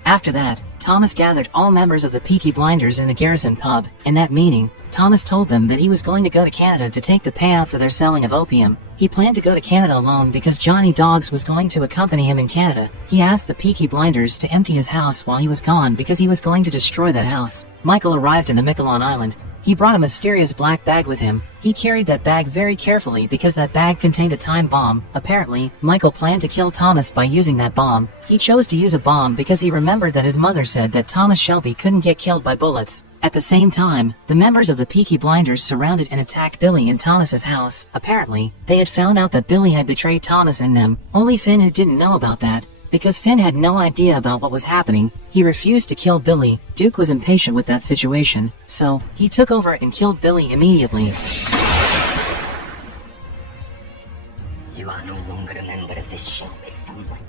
After that, Thomas gathered all members of the Peaky blinders in the Garrison pub. In that meeting, Thomas told them that he was going to go to Canada to take the payout for their selling of opium. He planned to go to Canada alone because Johnny Dogs was going to accompany him in Canada. He asked the Peaky blinders to empty his house while he was gone because he was going to destroy that house. Michael arrived in the Miquelon Island. He brought a mysterious black bag with him. He carried that bag very carefully because that bag contained a time bomb. Apparently, Michael planned to kill Thomas by using that bomb. He chose to use a bomb because he remembered that his mother said that Thomas Shelby couldn't get killed by bullets. At the same time, the members of the Peaky blinders surrounded and attacked Billy in Thomas's house. Apparently, they had found out that Billy had betrayed Thomas and them. Only Finn didn't know about that. Because Finn had no idea about what was happening, he refused to kill Billy. Duke was impatient with that situation, so he took over and killed Billy immediately. You are no longer a member of this Shelby family.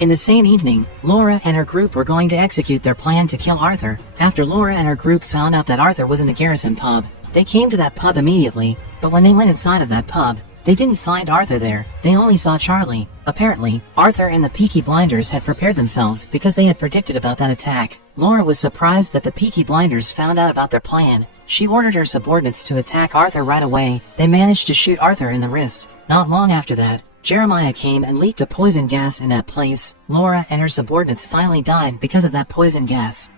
In the same evening, Laura and her group were going to execute their plan to kill Arthur. After Laura and her group found out that Arthur was in the Garrison pub, they came to that pub immediately, but when they went inside of that pub, they didn't find Arthur there. They only saw Charlie. Apparently, Arthur and the Peaky blinders had prepared themselves because they had predicted about that attack. Laura was surprised that the Peaky blinders found out about their plan. She ordered her subordinates to attack Arthur right away. They managed to shoot Arthur in the wrist. Not long after that, Jeremiah came and leaked a poison gas in that place. Laura and her subordinates finally died because of that poison gas.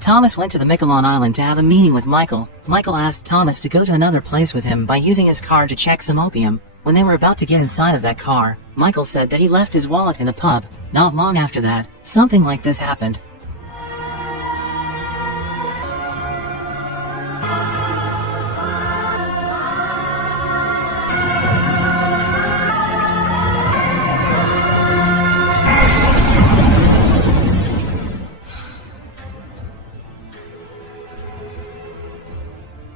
Thomas went to the Miquelon Island to have a meeting with Michael. Michael asked Thomas to go to another place with him by using his car to check some opium. When they were about to get inside of that car, Michael said that he left his wallet in the pub. Not long after that, something like this happened.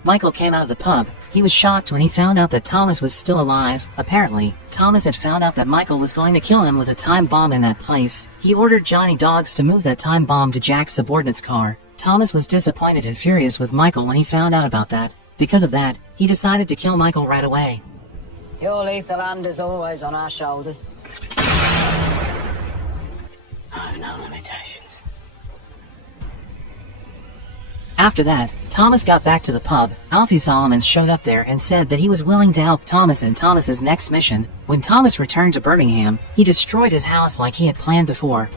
Michael came out of the pub. He was shocked when he found out that Thomas was still alive. Apparently, Thomas had found out that Michael was going to kill him with a time bomb in that place. He ordered Johnny Dogs to move that time bomb to Jack's subordinate's car. Thomas was disappointed and furious with Michael when he found out about that. Because of that, he decided to kill Michael right away. Your lethal hand is always on our shoulders. I've no limitations. After that, Thomas got back to the pub. Alfie Solomons showed up there and said that he was willing to help Thomas in Thomas's next mission. When Thomas returned to Birmingham, he destroyed his house like he had planned before.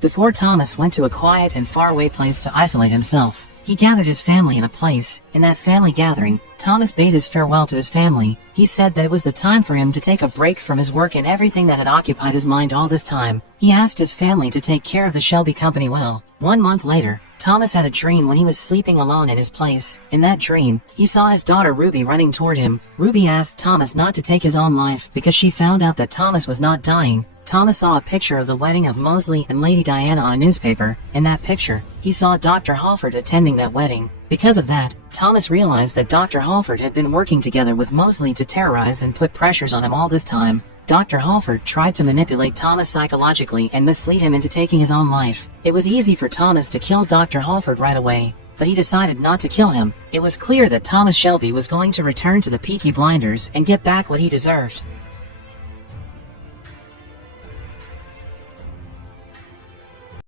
Before Thomas went to a quiet and faraway place to isolate himself, he gathered his family in a place. In that family gathering, Thomas bade his farewell to his family. He said that it was the time for him to take a break from his work and everything that had occupied his mind all this time. He asked his family to take care of the Shelby company well. 1 month later, Thomas had a dream when he was sleeping alone in his place. In that dream, he saw his daughter Ruby running toward him. Ruby asked Thomas not to take his own life because she found out that Thomas was not dying. Thomas saw a picture of the wedding of Mosley and Lady Diana on a newspaper. In that picture, he saw Dr. Halford attending that wedding. Because of that, Thomas realized that Dr. Halford had been working together with Mosley to terrorize and put pressures on him all this time. Dr. Halford tried to manipulate Thomas psychologically and mislead him into taking his own life. It was easy for Thomas to kill Dr. Halford right away, but he decided not to kill him. It was clear that Thomas Shelby was going to return to the Peaky Blinders and get back what he deserved.